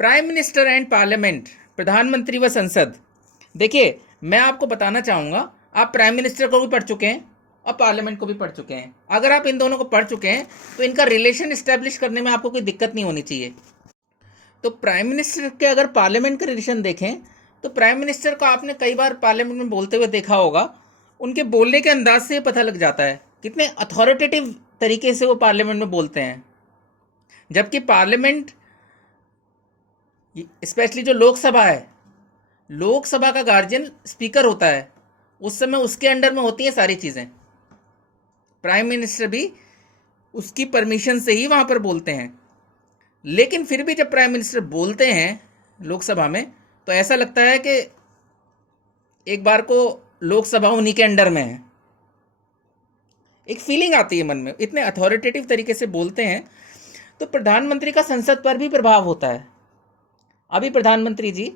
Prime minister and parliament, प्रधानमंत्री व संसद। देखिए, मैं आपको बताना चाहूँगा, आप प्राइम मिनिस्टर को भी पढ़ चुके हैं और पार्लियामेंट को भी पढ़ चुके हैं। अगर आप इन दोनों को पढ़ चुके हैं तो इनका रिलेशन इस्टेब्लिश करने में आपको कोई दिक्कत नहीं होनी चाहिए। तो प्राइम मिनिस्टर के अगर पार्लियामेंट का रिलेशन देखें तो प्राइम मिनिस्टर को आपने कई बार पार्लियामेंट में बोलते हुए देखा होगा। उनके बोलने के अंदाज से पता लग जाता है कितने अथॉरिटेटिव तरीके से वो पार्लियामेंट में बोलते हैं। जबकि पार्लियामेंट, स्पेशली जो लोकसभा है, लोकसभा का गार्जियन स्पीकर होता है, उस समय उसके अंडर में होती हैं सारी चीज़ें। प्राइम मिनिस्टर भी उसकी परमिशन से ही वहाँ पर बोलते हैं। लेकिन फिर भी जब प्राइम मिनिस्टर बोलते हैं लोकसभा में तो ऐसा लगता है कि एक बार को लोकसभा उन्हीं के अंडर में है। एक फीलिंग आती है मन में, इतने अथॉरिटेटिव तरीके से बोलते हैं। तो प्रधानमंत्री का संसद पर भी प्रभाव होता है। अभी प्रधानमंत्री जी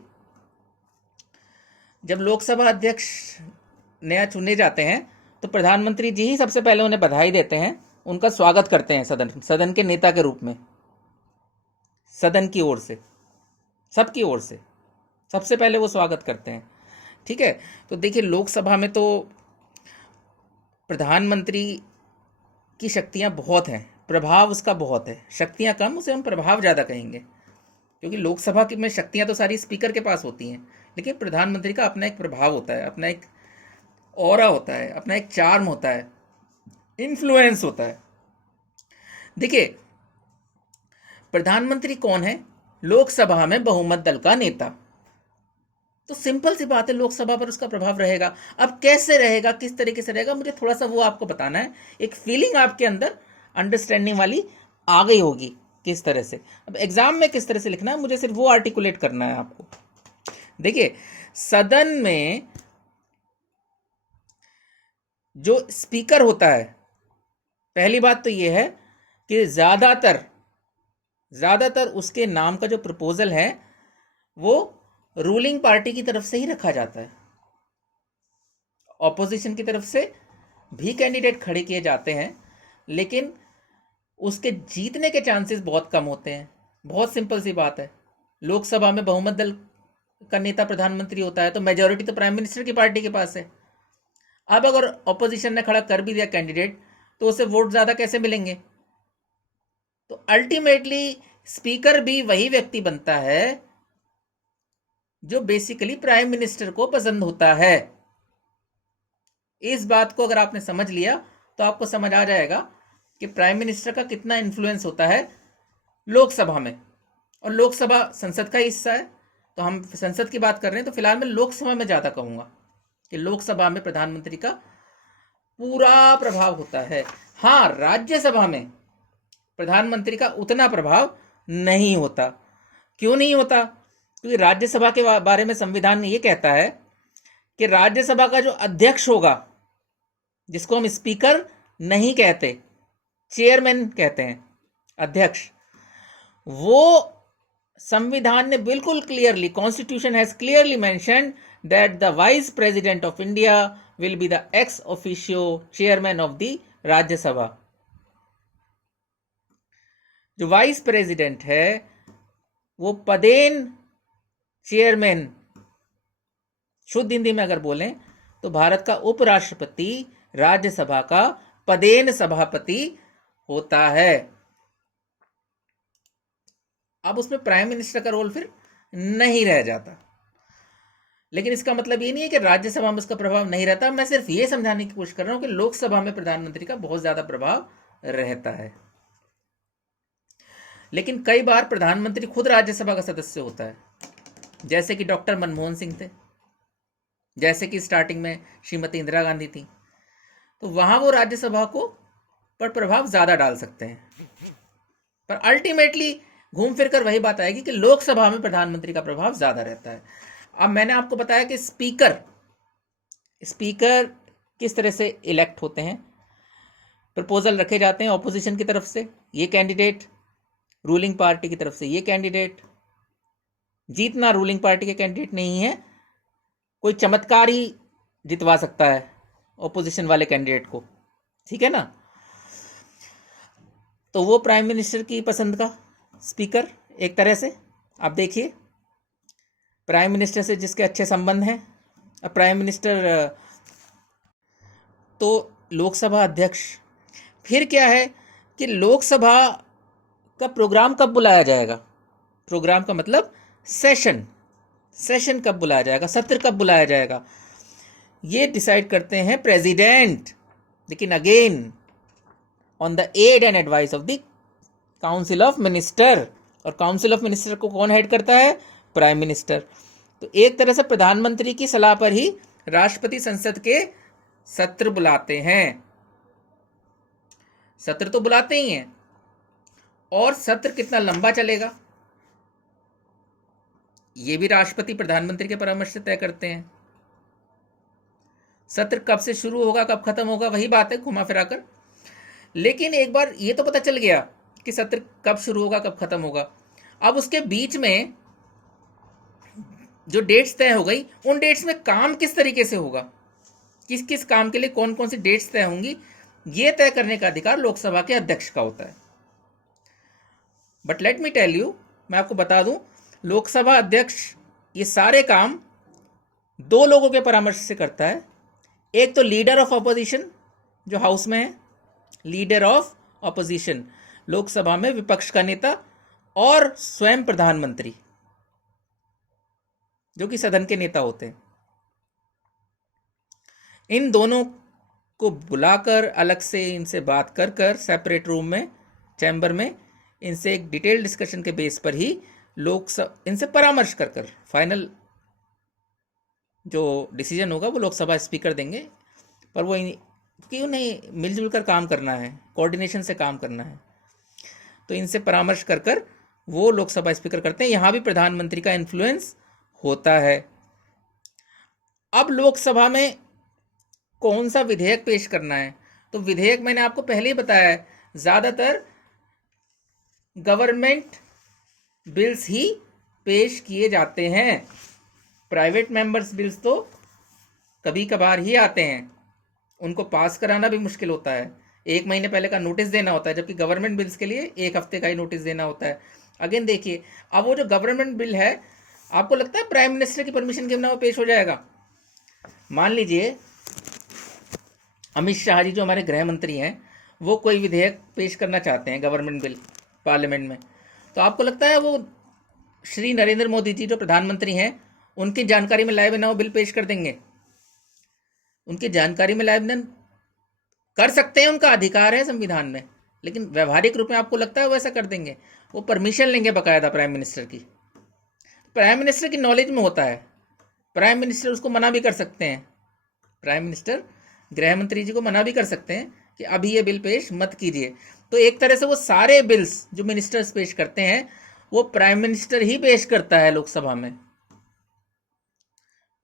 जब लोकसभा अध्यक्ष नया चुने जाते हैं तो प्रधानमंत्री जी ही सबसे पहले उन्हें बधाई देते हैं, उनका स्वागत करते हैं सदन के नेता के रूप में। सदन की ओर से, सबकी ओर से सबसे पहले वो स्वागत करते हैं। ठीक है, तो देखिए लोकसभा में तो प्रधानमंत्री की शक्तियां बहुत हैं, प्रभाव उसका बहुत है। शक्तियां कम, उसे हम प्रभाव ज़्यादा कहेंगे, क्योंकि लोकसभा की में शक्तियां तो सारी स्पीकर के पास होती हैं, लेकिन प्रधानमंत्री का अपना एक प्रभाव होता है, अपना एक ऑरा होता है, अपना एक चार्म होता है, इन्फ्लुएंस होता है। देखिए, प्रधानमंत्री कौन है? लोकसभा में बहुमत दल का नेता। तो सिंपल सी बात है, लोकसभा पर उसका प्रभाव रहेगा। अब कैसे रहेगा, किस तरीके से रहेगा, मुझे थोड़ा सा वो आपको बताना है। एक फीलिंग आपके अंदर अंडरस्टैंडिंग वाली आ गई होगी किस तरह से। अब एग्जाम में किस तरह से लिखना है, मुझे सिर्फ वो आर्टिकुलेट करना है आपको। देखिए, सदन में जो स्पीकर होता है, पहली बात तो ये है कि ज़्यादातर उसके नाम का जो प्रपोजल है वो रूलिंग पार्टी की तरफ से ही रखा जाता है। ऑपोजिशन की तरफ से भी कैंडिडेट खड़े किए जाते हैं, लेकिन उसके जीतने के चांसेस बहुत कम होते हैं। बहुत सिंपल सी बात है, लोकसभा में बहुमत दल का नेता प्रधानमंत्री होता है तो मेजॉरिटी तो प्राइम मिनिस्टर की पार्टी के पास है। अब अगर ऑपोजिशन ने खड़ा कर भी दिया कैंडिडेट तो उसे वोट ज़्यादा कैसे मिलेंगे? तो अल्टीमेटली स्पीकर भी वही व्यक्ति बनता है जो बेसिकली प्राइम मिनिस्टर को पसंद होता है। इस बात को अगर आपने समझ लिया तो आपको समझ आ जाएगा कि प्राइम मिनिस्टर का कितना इन्फ्लुएंस होता है लोकसभा में। और लोकसभा संसद का हिस्सा है, तो हम संसद की बात कर रहे हैं, तो फिलहाल मैं लोकसभा में ज़्यादा कहूँगा कि लोकसभा में प्रधानमंत्री का पूरा प्रभाव होता है। हाँ, राज्यसभा में प्रधानमंत्री का उतना प्रभाव नहीं होता। क्यों नहीं होता? क्योंकि राज्यसभा के बारे में संविधान ये कहता है कि राज्यसभा का जो अध्यक्ष होगा, जिसको हम स्पीकर नहीं कहते, चेयरमैन कहते हैं, अध्यक्ष, वो संविधान ने बिल्कुल clearly, constitution has clearly mentioned that the vice president of India will be the ex officio chairman of the Rajya Sabha. जो वाइस प्रेसिडेंट है वो पदेन चेयरमैन, शुद्ध हिंदी में अगर बोलें तो भारत का उपराष्ट्रपति राज्यसभा का पदेन सभापति होता है। अब उसमें प्राइम मिनिस्टर का रोल फिर नहीं रह जाता। लेकिन इसका मतलब ये नहीं है कि राज्यसभा में उसका प्रभाव नहीं रहता। मैं सिर्फ ये समझाने की कोशिश कर रहा हूं कि लोकसभा में प्रधानमंत्री का बहुत ज्यादा प्रभाव रहता है। लेकिन कई बार प्रधानमंत्री खुद राज्यसभा का सदस्य होता है, जैसे कि डॉक्टर मनमोहन सिंह थे, जैसे कि स्टार्टिंग में श्रीमती इंदिरा गांधी थी। तो वहां वो राज्यसभा को पर प्रभाव ज्यादा डाल सकते हैं, पर अल्टीमेटली घूम फिर कर वही बात आएगी कि लोकसभा में प्रधानमंत्री का प्रभाव ज्यादा रहता है। अब मैंने आपको बताया कि स्पीकर किस तरह से इलेक्ट होते हैं। प्रपोजल रखे जाते हैं ऑपोजिशन की तरफ से ये कैंडिडेट, रूलिंग पार्टी की तरफ से ये कैंडिडेट। जीतना रूलिंग पार्टी के कैंडिडेट नहीं है, कोई चमत्कार ही जितवा सकता है ऑपोजिशन वाले कैंडिडेट को, ठीक है ना। तो वो प्राइम मिनिस्टर की पसंद का स्पीकर एक तरह से, आप देखिए, प्राइम मिनिस्टर से जिसके अच्छे संबंध हैं, अब प्राइम मिनिस्टर तो लोकसभा अध्यक्ष, फिर क्या है कि लोकसभा का प्रोग्राम कब बुलाया जाएगा, प्रोग्राम का मतलब सेशन, सेशन कब बुलाया जाएगा, सत्र कब बुलाया जाएगा, ये डिसाइड करते हैं प्रेसिडेंट, लेकिन again on the aid and advice of the council of minister, और काउंसिल ऑफ मिनिस्टर को कौन हेड करता है, प्राइम मिनिस्टर। तो एक तरह से प्रधानमंत्री की सलाह पर ही राष्ट्रपति संसद के सत्र बुलाते हैं, सत्र तो बुलाते ही हैं, और सत्र कितना लंबा चलेगा ये भी राष्ट्रपति प्रधानमंत्री के परामर्श से तय करते हैं। सत्र कब से शुरू होगा कब खत्म होगा वही बात है घुमा फिराकर, लेकिन एक बार ये तो पता चल गया कि सत्र कब शुरू होगा कब खत्म होगा। अब उसके बीच में जो डेट्स तय हो गई, उन डेट्स में काम किस तरीके से होगा, किस किस काम के लिए कौन कौन सी डेट्स तय होंगी, ये तय करने का अधिकार लोकसभा के अध्यक्ष का होता है। But let me tell you, मैं आपको बता दूं, लोकसभा अध्यक्ष ये सारे काम दो लोगों के परामर्श से करता है। एक तो लीडर ऑफ ऑपोजिशन जो हाउस में है, लीडर ऑफ ऑपोजिशन लोकसभा में विपक्ष का नेता, और स्वयं प्रधानमंत्री जो कि सदन के नेता होते हैं। इन दोनों को बुलाकर अलग से इनसे बात कर कर सेपरेट रूम में, चैम्बर में, इनसे एक डिटेल डिस्कशन के बेस पर ही लोकसभा इनसे परामर्श कर कर फाइनल जो डिसीजन होगा वो लोकसभा स्पीकर देंगे। पर वो क्योंकि उन्हें मिलजुल कर काम करना है, कोऑर्डिनेशन से काम करना है, तो इनसे परामर्श कर कर वो लोकसभा स्पीकर करते हैं। यहाँ भी प्रधानमंत्री का इन्फ्लुएंस होता है। अब लोकसभा में कौन सा विधेयक पेश करना है, तो विधेयक मैंने आपको पहले ही बताया है, ज़्यादातर गवर्नमेंट बिल्स ही पेश किए जाते हैं। प्राइवेट मेंबर्स बिल्स तो कभी कभार ही आते हैं, उनको पास कराना भी मुश्किल होता है, 1 महीने पहले का नोटिस देना होता है, जबकि गवर्नमेंट बिल्स के लिए 1 हफ्ते का ही नोटिस देना होता है। अगेन देखिए, अब वो जो गवर्नमेंट बिल है, आपको लगता है प्राइम मिनिस्टर की परमिशन के बिना वो पेश हो जाएगा? मान लीजिए अमित शाह जी जो हमारे गृह मंत्री हैं, वो कोई विधेयक पेश करना चाहते हैं, गवर्नमेंट बिल पार्लियामेंट में, तो आपको लगता है वो श्री नरेंद्र मोदी जी जो प्रधानमंत्री हैं उनकी जानकारी में लाए बिना वो बिल पेश कर देंगे? उनकी जानकारी में लाए बिना कर सकते हैं, उनका अधिकार है संविधान में, लेकिन व्यवहारिक रूप में आपको लगता है वो ऐसा कर देंगे? वो परमिशन लेंगे बाकायदा प्राइम मिनिस्टर की, प्राइम मिनिस्टर की नॉलेज में होता है, प्राइम मिनिस्टर उसको मना भी कर सकते हैं, प्राइम मिनिस्टर गृह मंत्री जी को मना भी कर सकते हैं कि अभी ये बिल पेश मत कीजिए। तो एक तरह से वो सारे बिल्स जो मिनिस्टर्स पेश करते हैं वो प्राइम मिनिस्टर ही पेश करता है लोकसभा में।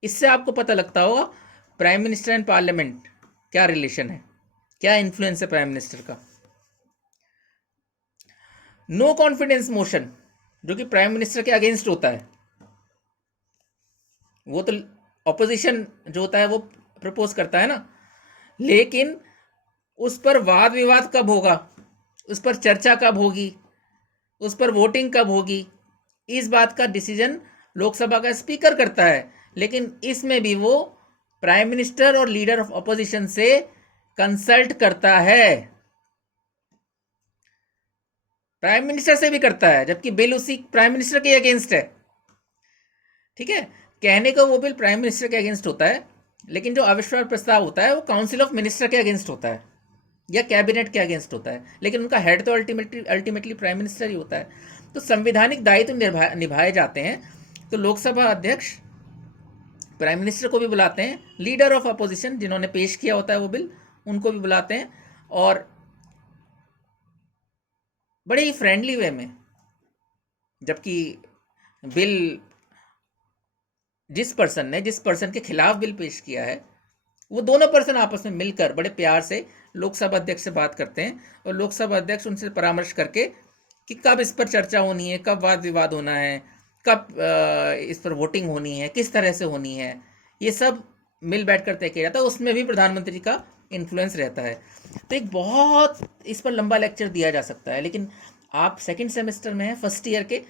इससे आपको पता लगता होगा प्राइम मिनिस्टर एंड पार्लियामेंट क्या रिलेशन है, क्या इन्फ्लुएंस है प्राइम मिनिस्टर का। नो कॉन्फिडेंस मोशन जो कि प्राइम मिनिस्टर के अगेंस्ट होता है, वो तो ऑपोजिशन जो होता है वो प्रपोज करता है ना, लेकिन उस पर वाद विवाद कब होगा, उस पर चर्चा कब होगी, उस पर वोटिंग कब होगी, इस बात का डिसीजन लोकसभा का स्पीकर करता है। लेकिन इसमें भी वो प्राइम मिनिस्टर और लीडर ऑफ ऑपोजिशन से कंसल्ट करता है, प्राइम मिनिस्टर से भी करता है, जबकि बिल उसी प्राइम मिनिस्टर के अगेंस्ट है। ठीक है, कहने को वो बिल प्राइम मिनिस्टर के अगेंस्ट होता है, लेकिन जो अविश्वास प्रस्ताव होता है वो काउंसिल ऑफ मिनिस्टर के अगेंस्ट होता है या कैबिनेट के अगेंस्ट होता है, लेकिन उनका हेड तो अल्टीमेटली प्राइम मिनिस्टर ही होता है। तो संवैधानिक दायित्व निभाए जाते हैं। तो लोकसभा अध्यक्ष प्राइम मिनिस्टर को भी बुलाते हैं, लीडर ऑफ अपोजिशन जिन्होंने पेश किया होता है वो बिल उनको भी बुलाते हैं, और बड़े ही फ्रेंडली वे में, जबकि बिल जिस पर्सन के खिलाफ बिल पेश किया है वो दोनों पर्सन आपस में मिलकर बड़े प्यार से लोकसभा अध्यक्ष से बात करते हैं, और लोकसभा अध्यक्ष उनसे परामर्श करके कि कब इस पर चर्चा होनी है, कब वाद विवाद होना है, कब इस पर वोटिंग होनी है, किस तरह से होनी है, ये सब मिल बैठ कर तय किया जाता है। उसमें भी प्रधानमंत्री का इन्फ्लुएंस रहता है। तो एक बहुत इस पर लंबा लेक्चर दिया जा सकता है, लेकिन आप सेकंड सेमेस्टर में हैं, फर्स्ट ईयर के,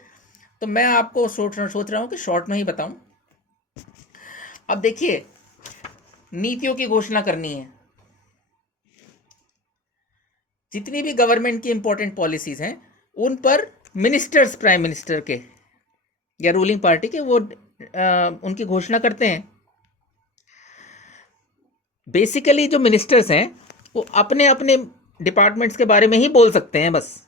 तो मैं आपको सोच रहा हूँ कि शॉर्ट में ही बताऊं। अब देखिए, नीतियों की घोषणा करनी है। जितनी भी गवर्नमेंट की इंपॉर्टेंट पॉलिसीज हैं उन पर मिनिस्टर्स, प्राइम मिनिस्टर के या रूलिंग पार्टी के, वो उनकी घोषणा करते हैं। बेसिकली जो मिनिस्टर्स हैं वो अपने अपने डिपार्टमेंट्स के बारे में ही बोल सकते हैं बस।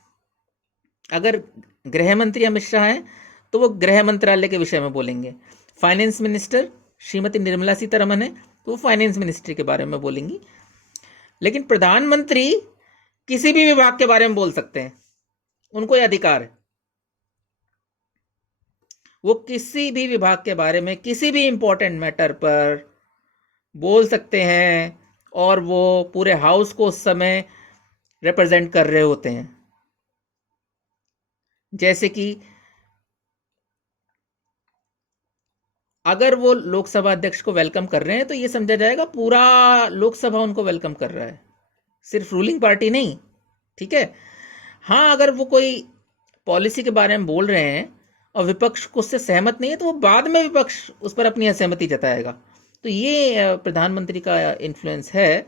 अगर गृह मंत्री अमित शाह हैं तो वो गृह मंत्रालय के विषय में बोलेंगे। फाइनेंस मिनिस्टर श्रीमती निर्मला सीतारमन है तो वो फाइनेंस मिनिस्ट्री के बारे में बोलेंगी। लेकिन प्रधानमंत्री किसी भी विभाग के बारे में बोल सकते हैं, उनको यह अधिकार है। वो किसी भी विभाग के बारे में किसी भी इंपॉर्टेंट मैटर पर बोल सकते हैं और वो पूरे हाउस को उस समय रिप्रेजेंट कर रहे होते हैं। जैसे कि अगर वो लोकसभा अध्यक्ष को वेलकम कर रहे हैं तो ये समझा जाएगा पूरा लोकसभा उनको वेलकम कर रहा है, सिर्फ रूलिंग पार्टी नहीं। ठीक है। हाँ, अगर वो कोई पॉलिसी के बारे में बोल रहे हैं और विपक्ष को उससे सहमत नहीं है तो वो बाद में विपक्ष उस पर अपनी असहमति जताएगा। तो ये प्रधानमंत्री का इन्फ्लुएंस है।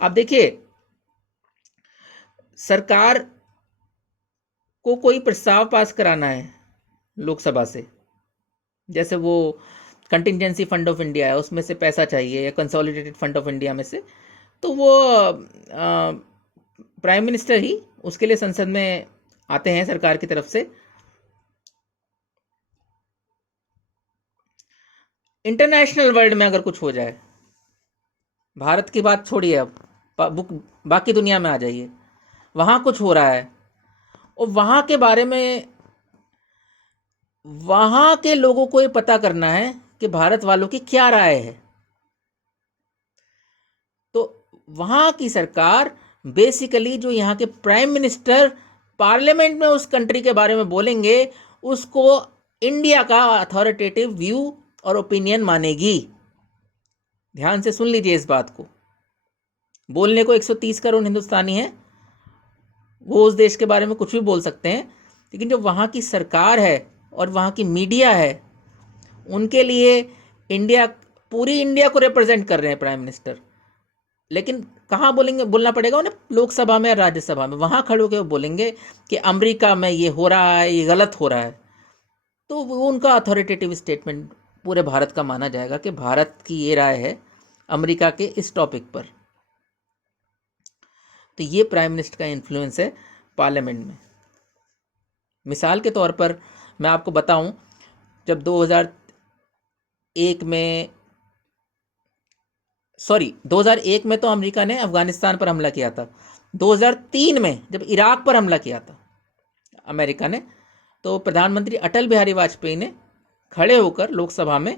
आप देखिए, सरकार को कोई प्रस्ताव पास कराना है लोकसभा से, जैसे वो कंटिजेंसी फंड ऑफ इंडिया है उसमें से पैसा चाहिए या कंसोलिडेटेड फंड ऑफ इंडिया में से, तो वो प्राइम मिनिस्टर ही उसके लिए संसद में आते हैं सरकार की तरफ से। इंटरनेशनल वर्ल्ड में अगर कुछ हो जाए, भारत की बात छोड़िए, अब बाकी दुनिया में आ जाइए, वहाँ कुछ हो रहा है और वहाँ के बारे में वहाँ के लोगों को ये पता करना है कि भारत वालों की क्या राय है। तो वहाँ की सरकार बेसिकली जो यहाँ के प्राइम मिनिस्टर पार्लियामेंट में उस कंट्री के बारे में बोलेंगे उसको इंडिया का अथॉरिटेटिव व्यू और ओपिनियन मानेगी। ध्यान से सुन लीजिए इस बात को। बोलने को 130 करोड़ हिंदुस्तानी हैं, वो उस देश के बारे में कुछ भी बोल सकते हैं, लेकिन जो वहाँ की सरकार है और वहाँ की मीडिया है उनके लिए इंडिया, पूरी इंडिया को रिप्रेजेंट कर रहे हैं प्राइम मिनिस्टर। लेकिन कहाँ बोलेंगे, बोलना पड़ेगा उन्हें लोकसभा में, राज्यसभा में, वहाँ खड़े होकर वो बोलेंगे कि अमेरिका में ये हो रहा है, ये गलत हो रहा है। तो वो उनका अथॉरिटेटिव स्टेटमेंट पूरे भारत का माना जाएगा कि भारत की ये राय है अमेरिका के इस टॉपिक पर। तो ये प्राइम मिनिस्टर का इन्फ्लुएंस है पार्लियामेंट में। मिसाल के तौर पर मैं आपको बताऊं, जब 2001 में तो अमेरिका ने अफगानिस्तान पर हमला किया था। 2003 में जब इराक पर हमला किया था अमेरिका ने, तो प्रधानमंत्री अटल बिहारी वाजपेयी ने खड़े होकर लोकसभा में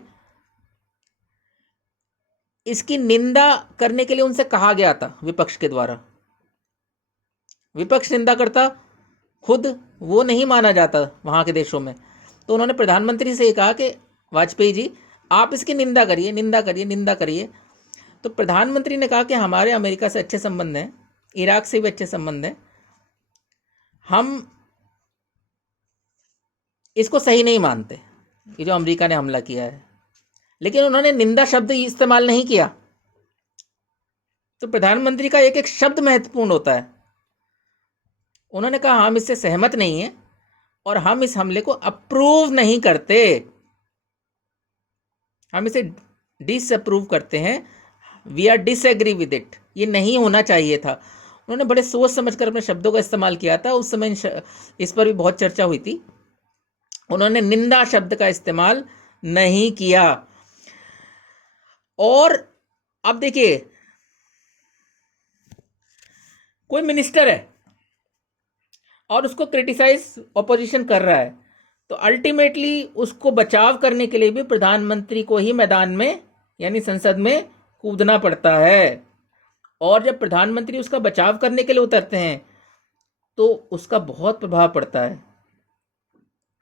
इसकी निंदा करने के लिए उनसे कहा गया था विपक्ष के द्वारा। विपक्ष निंदा करता, खुद वो नहीं माना जाता वहाँ के देशों में, तो उन्होंने प्रधानमंत्री से ये कहा कि वाजपेयी जी आप इसकी निंदा करिए, निंदा करिए, निंदा करिए। तो प्रधानमंत्री ने कहा कि हमारे अमेरिका से अच्छे संबंध हैं, इराक से भी अच्छे संबंध हैं, हम इसको सही नहीं मानते कि जो अमेरिका ने हमला किया है। लेकिन उन्होंने निंदा शब्द इस्तेमाल नहीं किया। तो प्रधानमंत्री का एक एक शब्द महत्वपूर्ण होता है। उन्होंने कहा हम इससे सहमत नहीं हैं और हम इस हमले को अप्रूव नहीं करते, हम इसे डिसअप्रूव करते हैं, we are disagree with it, ये नहीं होना चाहिए था। उन्होंने बड़े सोच समझकर अपने शब्दों का इस्तेमाल किया था। उस समय इस पर भी बहुत चर्चा हुई थी। उन्होंने निंदा शब्द का इस्तेमाल नहीं किया। और अब देखिए, कोई मिनिस्टर है और उसको क्रिटिसाइज ऑपोजिशन कर रहा है, तो अल्टीमेटली उसको बचाव करने के लिए भी प्रधानमंत्री को ही मैदान में यानी संसद में कूदना पड़ता है। और जब प्रधानमंत्री उसका बचाव करने के लिए उतरते हैं तो उसका बहुत प्रभाव पड़ता है।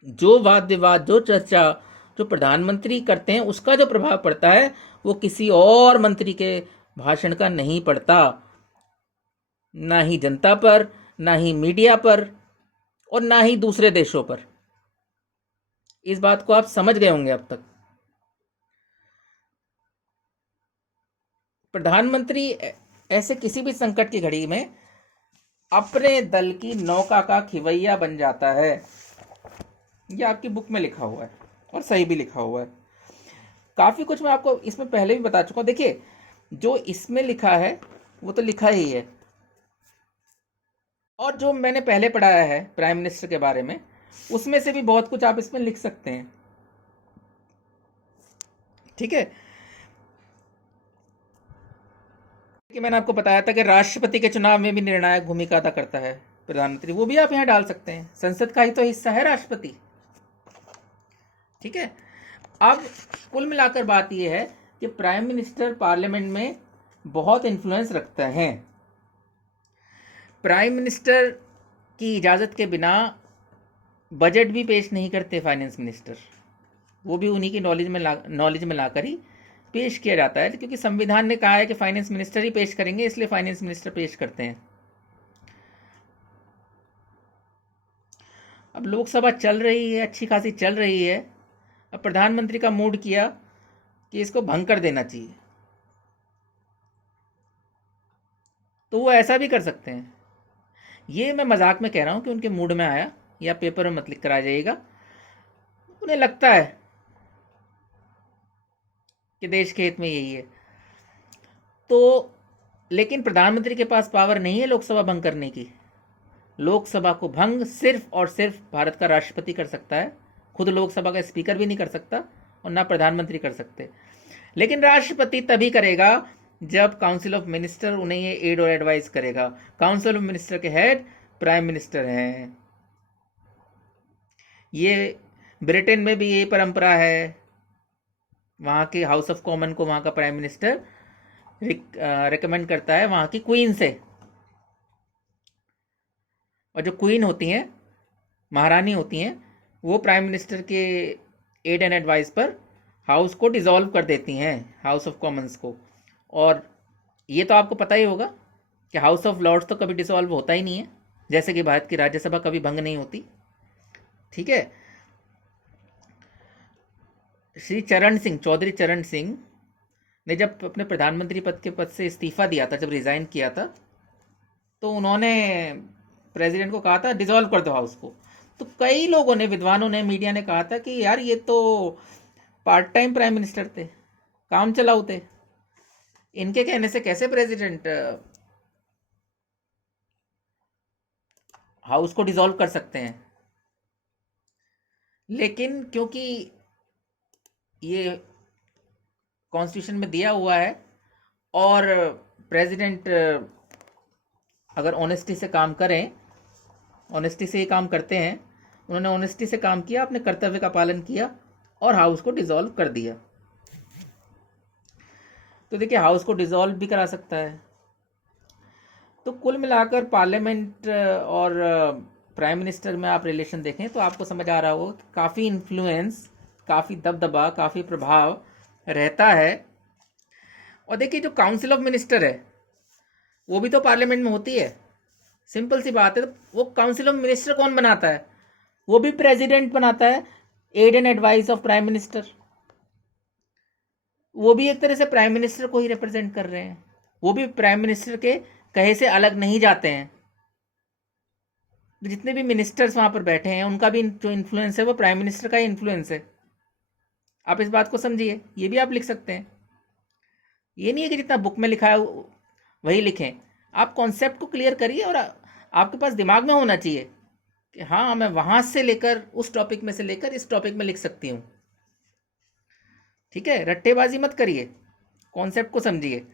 जो वाद विवाद, जो चर्चा जो प्रधानमंत्री करते हैं उसका जो प्रभाव पड़ता है वो किसी और मंत्री के भाषण का नहीं पड़ता, ना ही जनता पर, ना ही मीडिया पर और ना ही दूसरे देशों पर। इस बात को आप समझ गए होंगे अब तक। प्रधानमंत्री ऐसे किसी भी संकट की घड़ी में अपने दल की नौका का खिवैया बन जाता है। ये आपकी बुक में लिखा हुआ है और सही भी लिखा हुआ है। काफ़ी कुछ मैं आपको इसमें पहले भी बता चुका हूँ। देखिए, जो इसमें लिखा है वो तो लिखा ही है, और जो मैंने पहले पढ़ाया है प्राइम मिनिस्टर के बारे में, उसमें से भी बहुत कुछ आप इसमें लिख सकते हैं। ठीक है, कि मैंने आपको बताया था कि राष्ट्रपति के चुनाव में भी निर्णायक भूमिका अदा करता है प्रधानमंत्री, वो भी आप यहाँ डाल सकते हैं। संसद का ही तो हिस्सा है राष्ट्रपति। ठीक है, अब कुल मिलाकर बात यह है कि प्राइम मिनिस्टर पार्लियामेंट में बहुत इन्फ्लुएंस रखते हैं। प्राइम मिनिस्टर की इजाज़त के बिना बजट भी पेश नहीं करते फाइनेंस मिनिस्टर, वो भी उन्हीं की नॉलेज में लाकर ही पेश किया जाता है, क्योंकि संविधान ने कहा है कि फाइनेंस मिनिस्टर ही पेश करेंगे, इसलिए फाइनेंस मिनिस्टर पेश करते हैं। अब लोकसभा चल रही है, अच्छी खासी चल रही है। अब प्रधानमंत्री का मूड किया कि इसको भंग कर देना चाहिए, तो वो ऐसा भी कर सकते हैं। ये मैं मजाक में कह रहा हूँ कि उनके मूड में आया, या पेपर में मत लिख कर आ जाइएगा। उन्हें लगता है कि देश के हित में यही है, तो लेकिन प्रधानमंत्री के पास पावर नहीं है लोकसभा भंग करने की। लोकसभा को भंग सिर्फ और सिर्फ भारत का राष्ट्रपति कर सकता है, खुद लोकसभा का स्पीकर भी नहीं कर सकता और ना प्रधानमंत्री कर सकते। लेकिन राष्ट्रपति तभी करेगा जब काउंसिल ऑफ मिनिस्टर उन्हें ये एड और एडवाइस करेगा। काउंसिल ऑफ मिनिस्टर के हेड प्राइम मिनिस्टर हैं। ये ब्रिटेन में भी ये परंपरा है, वहाँ के हाउस ऑफ कॉमन को वहाँ का प्राइम मिनिस्टर रिकमेंड करता है वहाँ की क्वीन से, और जो क्वीन होती हैं, महारानी होती हैं, वो प्राइम मिनिस्टर के एड एंड एडवाइस पर हाउस को डिसॉल्व कर देती हैं, हाउस ऑफ कॉमन्स को। और ये तो आपको पता ही होगा कि हाउस ऑफ लॉर्ड्स तो कभी डिसॉल्व होता ही नहीं है, जैसे कि भारत की राज्यसभा कभी भंग नहीं होती। ठीक है, श्री चरण सिंह, चौधरी चरण सिंह ने जब अपने प्रधानमंत्री पद से इस्तीफा दिया था, जब रिज़ाइन किया था, तो उन्होंने प्रेसिडेंट को कहा था डिसॉल्व कर दो हाउस को। तो कई लोगों ने, विद्वानों ने, मीडिया ने कहा था कि यार ये तो पार्ट टाइम प्राइम मिनिस्टर थे, काम चलाऊ थे, इनके कहने से कैसे प्रेसिडेंट हाउस को डिसॉल्व कर सकते हैं। लेकिन क्योंकि ये कॉन्स्टिट्यूशन में दिया हुआ है, और प्रेसिडेंट अगर ऑनेस्टी से काम करें, ऑनेस्टी से ये काम करते हैं, उन्होंने ऑनेस्टी से काम किया, अपने कर्तव्य का पालन किया और हाउस को डिसॉल्व कर दिया। तो देखिए, हाउस को डिसॉल्व भी करा सकता है। तो कुल मिलाकर पार्लियामेंट और प्राइम मिनिस्टर में आप रिलेशन देखें तो आपको समझ आ रहा होगा कि काफ़ी इन्फ्लुएंस, काफ़ी दबदबा, काफ़ी प्रभाव रहता है। और देखिए, जो काउंसिल ऑफ मिनिस्टर है वो भी तो पार्लियामेंट में होती है। सिंपल सी बात है, तो वो काउंसिल ऑफ मिनिस्टर कौन बनाता है? वो भी प्रेसिडेंट बनाता है, aid and advice of prime minister. वो भी एक तरह से प्राइम मिनिस्टर को ही रिप्रेजेंट कर रहे हैं, वो भी प्राइम मिनिस्टर के कहे से अलग नहीं जाते हैं। जितने भी मिनिस्टर्स वहाँ पर बैठे हैं, उनका भी जो इन्फ्लुएंस है वो प्राइम मिनिस्टर का ही इन्फ्लुएंस है। आप इस बात को समझिए, ये भी आप लिख सकते हैं। ये नहीं है कि जितना बुक में लिखा है वही लिखें, आप कॉन्सेप्ट को क्लियर करिए, और आपके पास दिमाग में होना चाहिए कि हाँ, मैं वहाँ से लेकर, उस टॉपिक में से लेकर इस टॉपिक में लिख सकती हूँ। ठीक है, रट्टेबाजी मत करिए, कॉन्सेप्ट को समझिए।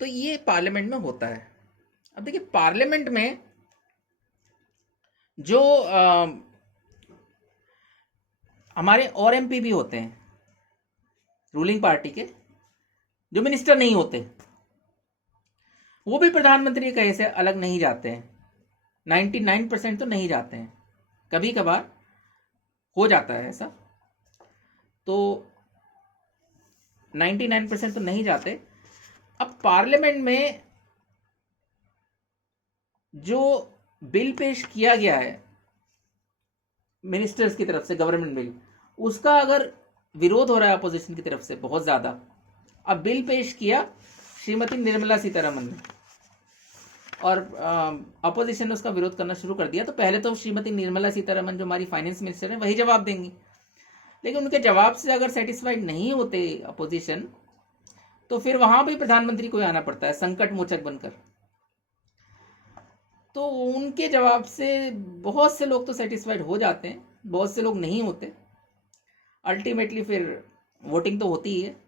तो ये पार्लियामेंट में होता है। अब देखिए, पार्लियामेंट में जो हमारे और एमपी भी होते हैं रूलिंग पार्टी के, जो मिनिस्टर नहीं होते, वो भी प्रधानमंत्री के कहे से अलग नहीं जाते हैं। 99% तो नहीं जाते हैं, कभी कभार हो जाता है ऐसा, तो 99% तो नहीं जाते। अब पार्लियामेंट में जो बिल पेश किया गया है मिनिस्टर्स की तरफ से, गवर्नमेंट बिल, उसका अगर विरोध हो रहा है अपोजिशन की तरफ से बहुत ज़्यादा, अब बिल पेश किया श्रीमती निर्मला सीतारमन ने और अपोजिशन ने उसका विरोध करना शुरू कर दिया, तो पहले तो श्रीमती निर्मला सीतारमन जो हमारी फाइनेंस मिनिस्टर है वही जवाब देंगी, लेकिन उनके जवाब से अगर सेटिस्फाइड नहीं होते अपोजिशन, तो फिर वहां भी प्रधानमंत्री को आना पड़ता है संकट मोचक बनकर। तो उनके जवाब से बहुत से लोग तो सेटिस्फाइड हो जाते हैं, बहुत से लोग नहीं होते, अल्टीमेटली फिर वोटिंग तो होती ही है।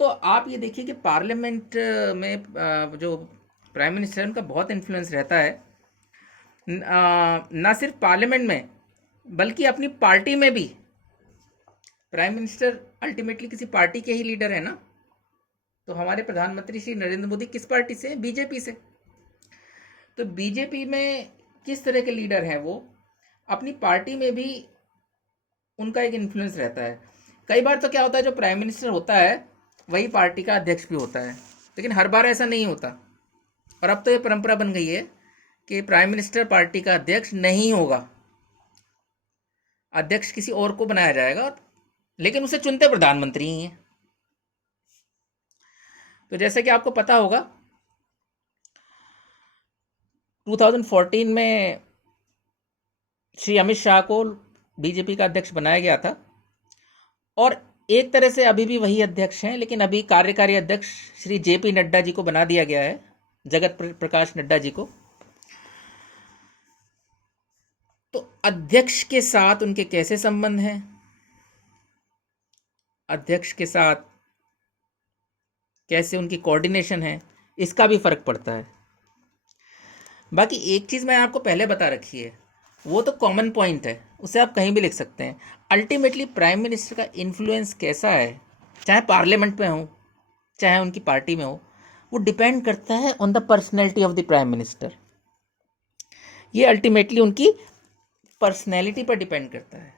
तो आप ये देखिए कि पार्लियामेंट में जो प्राइम मिनिस्टर उनका बहुत इन्फ्लुएंस रहता है, ना सिर्फ पार्लियामेंट में बल्कि अपनी पार्टी में भी। प्राइम मिनिस्टर अल्टीमेटली किसी पार्टी के ही लीडर है ना, तो हमारे प्रधानमंत्री श्री नरेंद्र मोदी किस पार्टी से? बीजेपी से। तो बीजेपी में किस तरह के लीडर हैं वो, अपनी पार्टी में भी उनका एक इन्फ्लुएंस रहता है। कई बार तो क्या होता है, जो प्राइम मिनिस्टर होता है वही पार्टी का अध्यक्ष भी होता है, लेकिन हर बार ऐसा नहीं होता। और अब तो ये परंपरा बन गई है कि प्राइम मिनिस्टर पार्टी का अध्यक्ष नहीं होगा, अध्यक्ष किसी और को बनाया जाएगा, लेकिन उसे चुनते प्रधानमंत्री ही हैं। तो जैसे कि आपको पता होगा 2014 में श्री अमित शाह को बीजेपी का अध्यक्ष बनाया गया था, और एक तरह से अभी भी वही अध्यक्ष हैं, लेकिन अभी कार्यकारी अध्यक्ष श्री जेपी नड्डा जी को बना दिया गया है, जगत प्रकाश नड्डा जी को। तो अध्यक्ष के साथ उनके कैसे संबंध हैं, अध्यक्ष के साथ कैसे उनकी कोऑर्डिनेशन है, इसका भी फर्क पड़ता है। बाकी एक चीज़ मैं आपको पहले बता रखी है, वो तो कॉमन पॉइंट है, उसे आप कहीं भी लिख सकते हैं। अल्टीमेटली प्राइम मिनिस्टर का इन्फ्लुएंस कैसा है, चाहे पार्लियामेंट में हो चाहे उनकी पार्टी में हो, वो डिपेंड करता है on the personality of the prime minister. ये अल्टीमेटली उनकी पर्सनैलिटी पर डिपेंड करता है।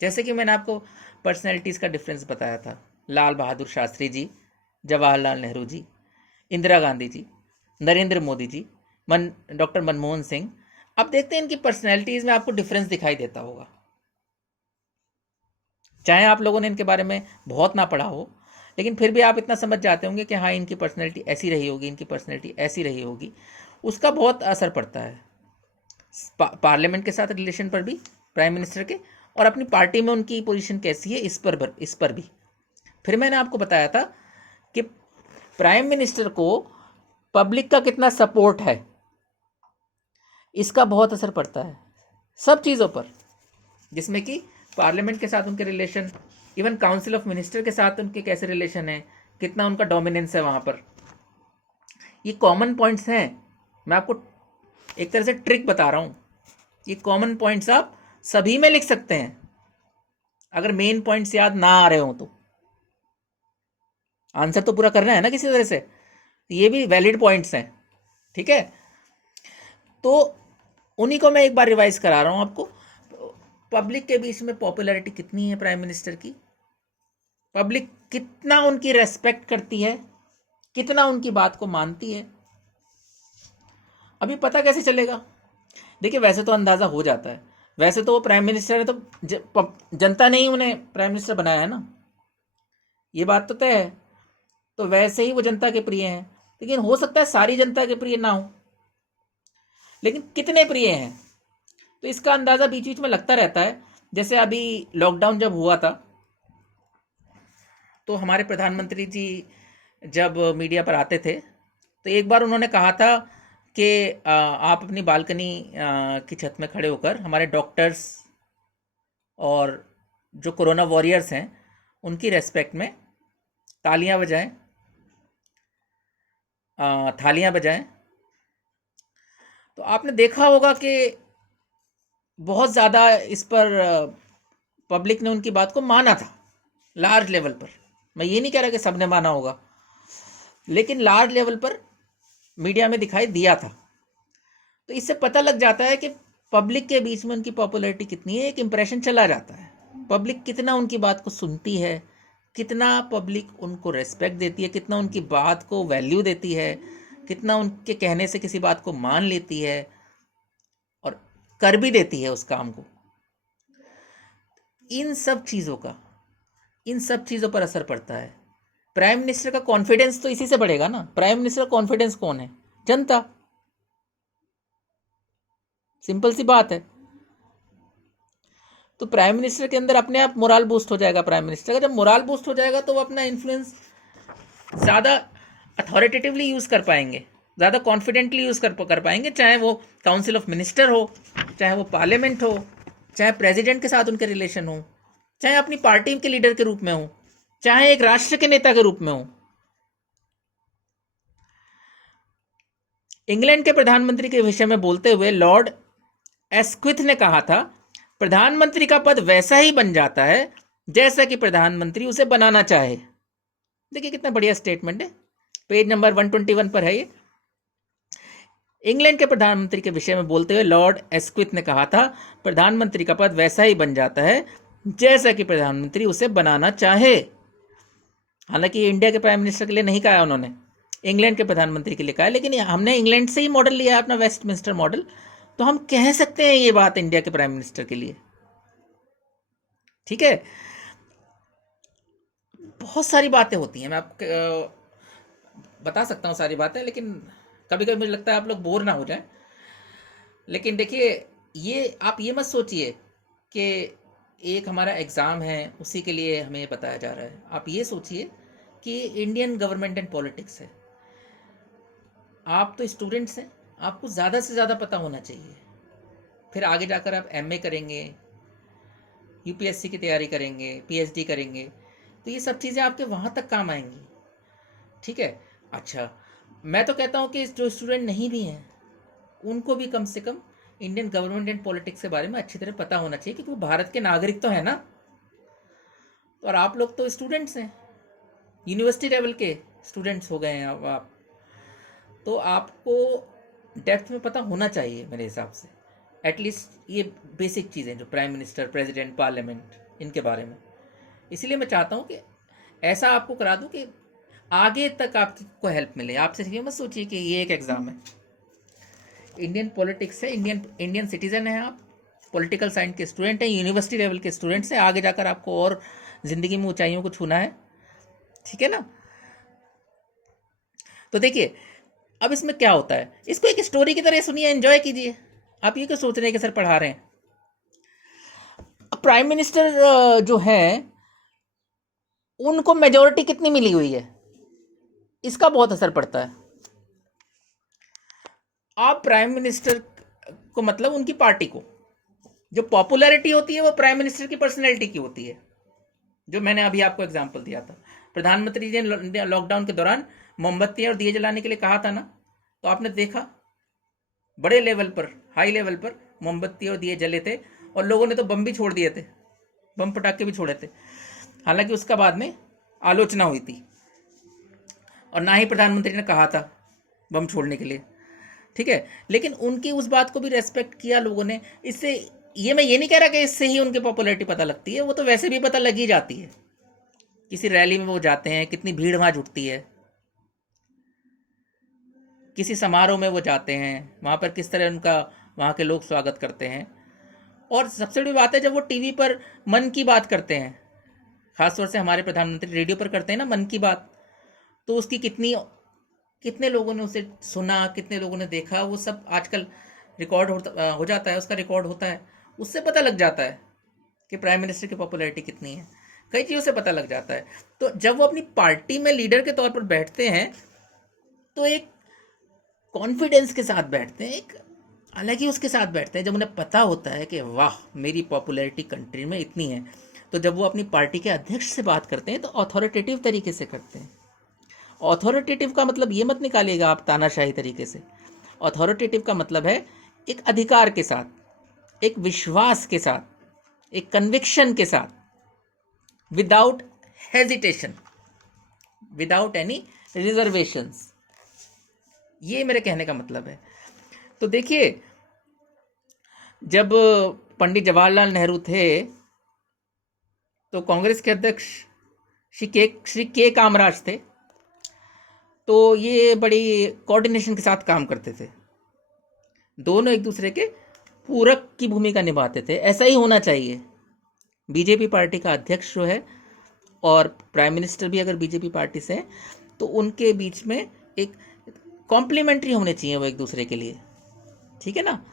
जैसे कि मैंने आपको पर्सनैलिटीज़ का डिफरेंस बताया था, लाल बहादुर शास्त्री जी, जवाहरलाल नेहरू जी, इंदिरा गांधी जी, नरेंद्र मोदी जी, डॉक्टर मनमोहन सिंह। अब देखते हैं इनकी पर्सनैलिटीज़ में आपको डिफरेंस दिखाई देता होगा, चाहे आप लोगों ने इनके बारे में बहुत ना पढ़ा हो, लेकिन फिर भी आप इतना समझ जाते होंगे कि हाँ इनकी पर्सनैलिटी ऐसी रही होगी, इनकी पर्सनैलिटी ऐसी रही होगी। उसका बहुत असर पड़ता है पार्लियामेंट के साथ रिलेशन पर भी प्राइम मिनिस्टर के, और अपनी पार्टी में उनकी पोजीशन कैसी है इस पर भी। फिर मैंने आपको बताया था कि प्राइम मिनिस्टर को पब्लिक का कितना सपोर्ट है, इसका बहुत असर पड़ता है सब चीज़ों पर, जिसमें कि पार्लियामेंट के साथ उनके relation, even council of minister के साथ उनके कैसे रिलेशन है, कितना उनका डोमिनेंस है वहाँ पर। ये कॉमन पॉइंट्स हैं, मैं आपको एक तरह से ट्रिक बता रहा हूँ। ये कॉमन पॉइंट्स आप सभी में लिख सकते हैं, अगर मेन पॉइंट्स याद ना आ रहे हो तो। आंसर तो पूरा करना है ना किसी तरह से, ये भी वैलिड पॉइंट्स हैं, ठीक है। तो उन्हीं को मैं एक बार रिवाइज करा रहा हूँ आपको। पब्लिक के बीच में पॉपुलैरिटी कितनी है प्राइम मिनिस्टर की, पब्लिक कितना उनकी रेस्पेक्ट करती है, कितना उनकी बात को मानती है, अभी पता कैसे चलेगा? देखिए वैसे तो अंदाज़ा हो जाता है, वैसे तो वो प्राइम मिनिस्टर है तो जनता ने ही उन्हें प्राइम मिनिस्टर बनाया है ना, ये बात तो तय है। तो वैसे ही वो जनता के प्रिय हैं, लेकिन हो सकता है सारी जनता के प्रिय ना हो, लेकिन कितने प्रिय हैं तो इसका अंदाज़ा बीच बीच में लगता रहता है। जैसे अभी लॉकडाउन जब हुआ था, तो हमारे प्रधानमंत्री जी जब मीडिया पर आते थे, तो एक बार उन्होंने कहा था कि आप अपनी बालकनी की छत में खड़े होकर हमारे डॉक्टर्स और जो कोरोना वॉरियर्स हैं उनकी रेस्पेक्ट में तालियां बजाएं, थालियां बजाएं। तो आपने देखा होगा कि बहुत ज़्यादा इस पर पब्लिक ने उनकी बात को माना था, लार्ज लेवल पर। मैं ये नहीं कह रहा कि सबने माना होगा, लेकिन लार्ज लेवल पर मीडिया में दिखाई दिया था। तो इससे पता लग जाता है कि पब्लिक के बीच में उनकी पॉपुलैरिटी कितनी है, एक इम्प्रेशन चला जाता है। पब्लिक कितना उनकी बात को सुनती है, कितना पब्लिक उनको रेस्पेक्ट देती है, कितना उनकी बात को वैल्यू देती है, कितना उनके कहने से किसी बात को मान लेती है, कर भी देती है उस काम को। इन सब चीज़ों पर असर पड़ता है। प्राइम मिनिस्टर का कॉन्फिडेंस तो इसी से बढ़ेगा ना। प्राइम मिनिस्टर का कॉन्फिडेंस कौन है? जनता। सिंपल सी बात है। तो प्राइम मिनिस्टर के अंदर अपने आप मोरल बूस्ट हो जाएगा। प्राइम मिनिस्टर का जब मोरल बूस्ट हो जाएगा तो वो अपना इन्फ्लुएंस ज़्यादा अथॉरिटेटिवली यूज़ कर पाएंगे, ज़्यादा कॉन्फिडेंटली यूज़ कर पाएंगे, चाहे वो काउंसिल ऑफ मिनिस्टर हो, चाहे वो पार्लियामेंट हो, चाहे प्रेसिडेंट के साथ उनके रिलेशन हो, चाहे अपनी पार्टी के लीडर के रूप में हो, चाहे एक राष्ट्र के नेता के रूप में हो। इंग्लैंड के प्रधानमंत्री के विषय में बोलते हुए लॉर्ड एस्क्विथ ने कहा था, प्रधानमंत्री का पद वैसा ही बन जाता है जैसा कि प्रधानमंत्री उसे बनाना चाहे। देखिए कितना बढ़िया स्टेटमेंट है, पेज नंबर 121 पर है ये। इंग्लैंड के प्रधानमंत्री के विषय में बोलते हुए लॉर्ड एस्क्विथ ने कहा था, प्रधानमंत्री का पद वैसा ही बन जाता है जैसा कि प्रधानमंत्री उसे बनाना चाहे। हालांकि ये इंडिया के प्राइम मिनिस्टर के लिए नहीं कहा उन्होंने, इंग्लैंड के प्रधानमंत्री के लिए कहा, लेकिन हमने इंग्लैंड से ही मॉडल लिया है अपना, वेस्टमिंस्टर मॉडल, तो हम कह सकते हैं ये बात इंडिया के प्राइम मिनिस्टर के लिए। ठीक है, बहुत सारी बातें होती हैं, मैं आपको बता सकता हूँ सारी बातें, लेकिन कभी कभी मुझे लगता है आप लोग बोर ना हो जाएं। लेकिन देखिए, ये आप ये मत सोचिए कि एक हमारा एग्ज़ाम है उसी के लिए हमें बताया जा रहा है। आप ये सोचिए कि इंडियन गवर्नमेंट एंड पॉलिटिक्स है। आप तो स्टूडेंट्स हैं, आपको ज़्यादा से ज़्यादा पता होना चाहिए। फिर आगे जाकर आप एमए करेंगे, यूपीएससी की तैयारी करेंगे, पीएचडी करेंगे, तो ये सब चीज़ें आपके वहाँ तक काम आएंगी। ठीक है। अच्छा, मैं तो कहता हूँ कि जो स्टूडेंट नहीं भी हैं उनको भी कम से कम इंडियन गवर्नमेंट एंड पॉलिटिक्स के बारे में अच्छी तरह पता होना चाहिए, क्योंकि वो भारत के नागरिक तो है ना। और आप लोग तो स्टूडेंट्स हैं, यूनिवर्सिटी लेवल के स्टूडेंट्स हो गए हैं अब आप, तो आपको डेप्थ में पता होना चाहिए मेरे हिसाब से, एटलीस्ट ये बेसिक चीज़ें जो प्राइम मिनिस्टर, प्रेसिडेंट, पार्लियामेंट, इनके बारे में। इसलिए मैं चाहता हूँ कि ऐसा आपको करा दूँ कि आगे तक आपको हेल्प मिले। आप सिर्फ ये मत सोचिए कि ये एक एग्ज़ाम है, इंडियन पॉलिटिक्स है, इंडियन सिटीज़न है आप, पॉलिटिकल साइंस के स्टूडेंट हैं, यूनिवर्सिटी लेवल के स्टूडेंट्स हैं, आगे जाकर आपको और ज़िंदगी में ऊंचाइयों को छूना है। ठीक है ना। तो देखिए अब इसमें क्या होता है, इसको एक स्टोरी की तरह सुनिए, एंजॉय कीजिए। आप ये क्यों सोच रहे हैं कि सर पढ़ा रहे हैं। प्राइम मिनिस्टर जो है उनको मेजोरिटी कितनी मिली हुई है, इसका बहुत असर पड़ता है। आप प्राइम मिनिस्टर को मतलब उनकी पार्टी को, जो पॉपुलैरिटी होती है वो प्राइम मिनिस्टर की पर्सनैलिटी की होती है। जो मैंने अभी आपको एग्जांपल दिया था, प्रधानमंत्री जी ने लॉकडाउन के दौरान मोमबत्तियां और दिए जलाने के लिए कहा था ना, तो आपने देखा बड़े लेवल पर, हाई लेवल पर मोमबत्ती और दिए जले थे, और लोगों ने तो बम भी छोड़ दिए थे, बम पटाखे भी छोड़े थे। हालांकि उसका बाद में आलोचना हुई थी, और ना ही प्रधानमंत्री ने कहा था बम छोड़ने के लिए। ठीक है, लेकिन उनकी उस बात को भी रेस्पेक्ट किया लोगों ने। इससे ये मैं ये नहीं कह रहा कि इससे ही उनकी पॉपुलैरिटी पता लगती है, वो तो वैसे भी पता लग ही जाती है। किसी रैली में वो जाते हैं, कितनी भीड़ वहाँ जुटती है, किसी समारोह में वो जाते हैं, वहाँ पर किस तरह उनका वहाँ के लोग स्वागत करते हैं। और सबसे बड़ी बात है, जब वो टीवी पर मन की बात करते हैं, खासतौर से हमारे प्रधानमंत्री रेडियो पर करते हैं ना मन की बात, तो उसकी कितने लोगों ने उसे सुना, कितने लोगों ने देखा, वो सब आजकल रिकॉर्ड हो जाता है, उसका रिकॉर्ड होता है। उससे पता लग जाता है कि प्राइम मिनिस्टर की पॉपुलैरिटी कितनी है, कई चीज़ों से पता लग जाता है। तो जब वो अपनी पार्टी में लीडर के तौर पर बैठते हैं तो एक कॉन्फिडेंस के साथ बैठते हैं, एक अलग ही उसके साथ बैठते हैं, जब उन्हें पता होता है कि वाह मेरी पॉपुलैरिटी कंट्री में इतनी है। तो जब वो अपनी पार्टी के अध्यक्ष से बात करते हैं तो अथॉरिटेटिव तरीके से करते हैं। अथॉरिटेटिव का मतलब ये मत निकालिएगा आप तानाशाही तरीके से। अथॉरिटेटिव का मतलब है एक अधिकार के साथ, एक विश्वास के साथ, एक कन्विक्शन के साथ, without hesitation, without any reservations. ये मेरे कहने का मतलब है। तो देखिए, जब पंडित जवाहरलाल नेहरू थे तो कांग्रेस के अध्यक्ष श्री के कामराज थे, तो ये बड़ी कोऑर्डिनेशन के साथ काम करते थे। दोनों एक दूसरे के पूरक की भूमिका निभाते थे। ऐसा ही होना चाहिए। बीजेपी पार्टी का अध्यक्ष जो है और प्राइम मिनिस्टर भी अगर बीजेपी पार्टी से हैं, तो उनके बीच में एक कॉम्प्लीमेंट्री होने चाहिए वो एक दूसरे के लिए, ठीक है ना।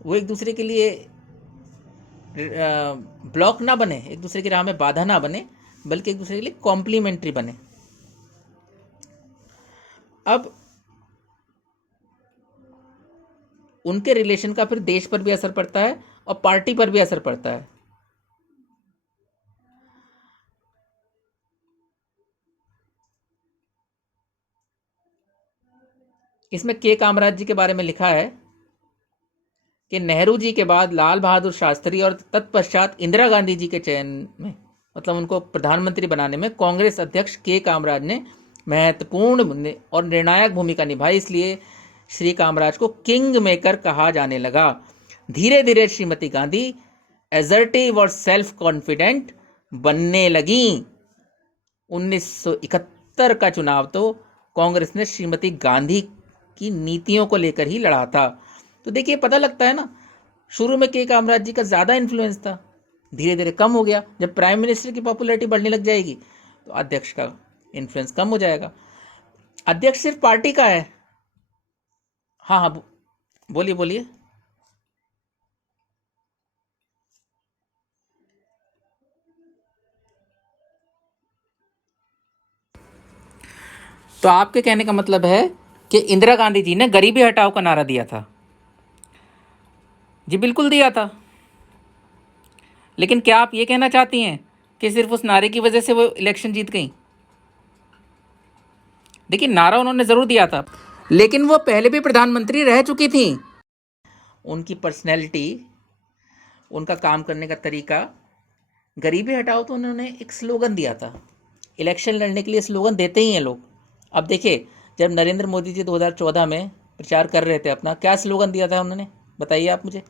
वो एक दूसरे के लिए ब्लॉक ना बने, एक दूसरे की राह में बाधा ना बने, बल्कि एक दूसरे के लिए कॉम्प्लीमेंट्री बने। अब उनके रिलेशन का फिर देश पर भी असर पड़ता है और पार्टी पर भी असर पड़ता है। इसमें के कामराज जी के बारे में लिखा है कि नेहरू जी के बाद लाल बहादुर शास्त्री और तत्पश्चात इंदिरा गांधी जी के चयन में, मतलब उनको प्रधानमंत्री बनाने में कांग्रेस अध्यक्ष के कामराज ने महत्वपूर्ण और निर्णायक भूमिका निभाई। इसलिए श्री कामराज को किंग मेकर कहा जाने लगा। धीरे धीरे श्रीमती गांधी एजर्टिव और सेल्फ कॉन्फिडेंट बनने लगी। 1971 का चुनाव तो कांग्रेस ने श्रीमती गांधी की नीतियों को लेकर ही लड़ा था। तो देखिए पता लगता है ना, शुरू में के कामराज जी का ज़्यादा इन्फ्लुएंस था, धीरे धीरे कम हो गया। जब प्राइम मिनिस्टर की पॉपुलैरिटी बढ़ने लग जाएगी तो अध्यक्ष का इन्फ्लुएंस कम हो जाएगा। अध्यक्ष सिर्फ पार्टी का है। हाँ हाँ, बोलिए बोलिए। तो आपके कहने का मतलब है कि इंदिरा गांधी जी ने गरीबी हटाओ का नारा दिया था? जी बिल्कुल दिया था। लेकिन क्या आप ये कहना चाहती हैं कि सिर्फ उस नारे की वजह से वो इलेक्शन जीत गई? देखिए, नारा उन्होंने ज़रूर दिया था, लेकिन वो पहले भी प्रधानमंत्री रह चुकी थी। उनकी पर्सनैलिटी, उनका काम करने का तरीका, गरीबी हटाओ तो उन्होंने एक स्लोगन दिया था। इलेक्शन लड़ने के लिए स्लोगन देते ही हैं लोग। अब देखिए, जब नरेंद्र मोदी जी 2014 में प्रचार कर रहे थे अपना, क्या स्लोगन दिया था उन्होंने? बताइए आप मुझे,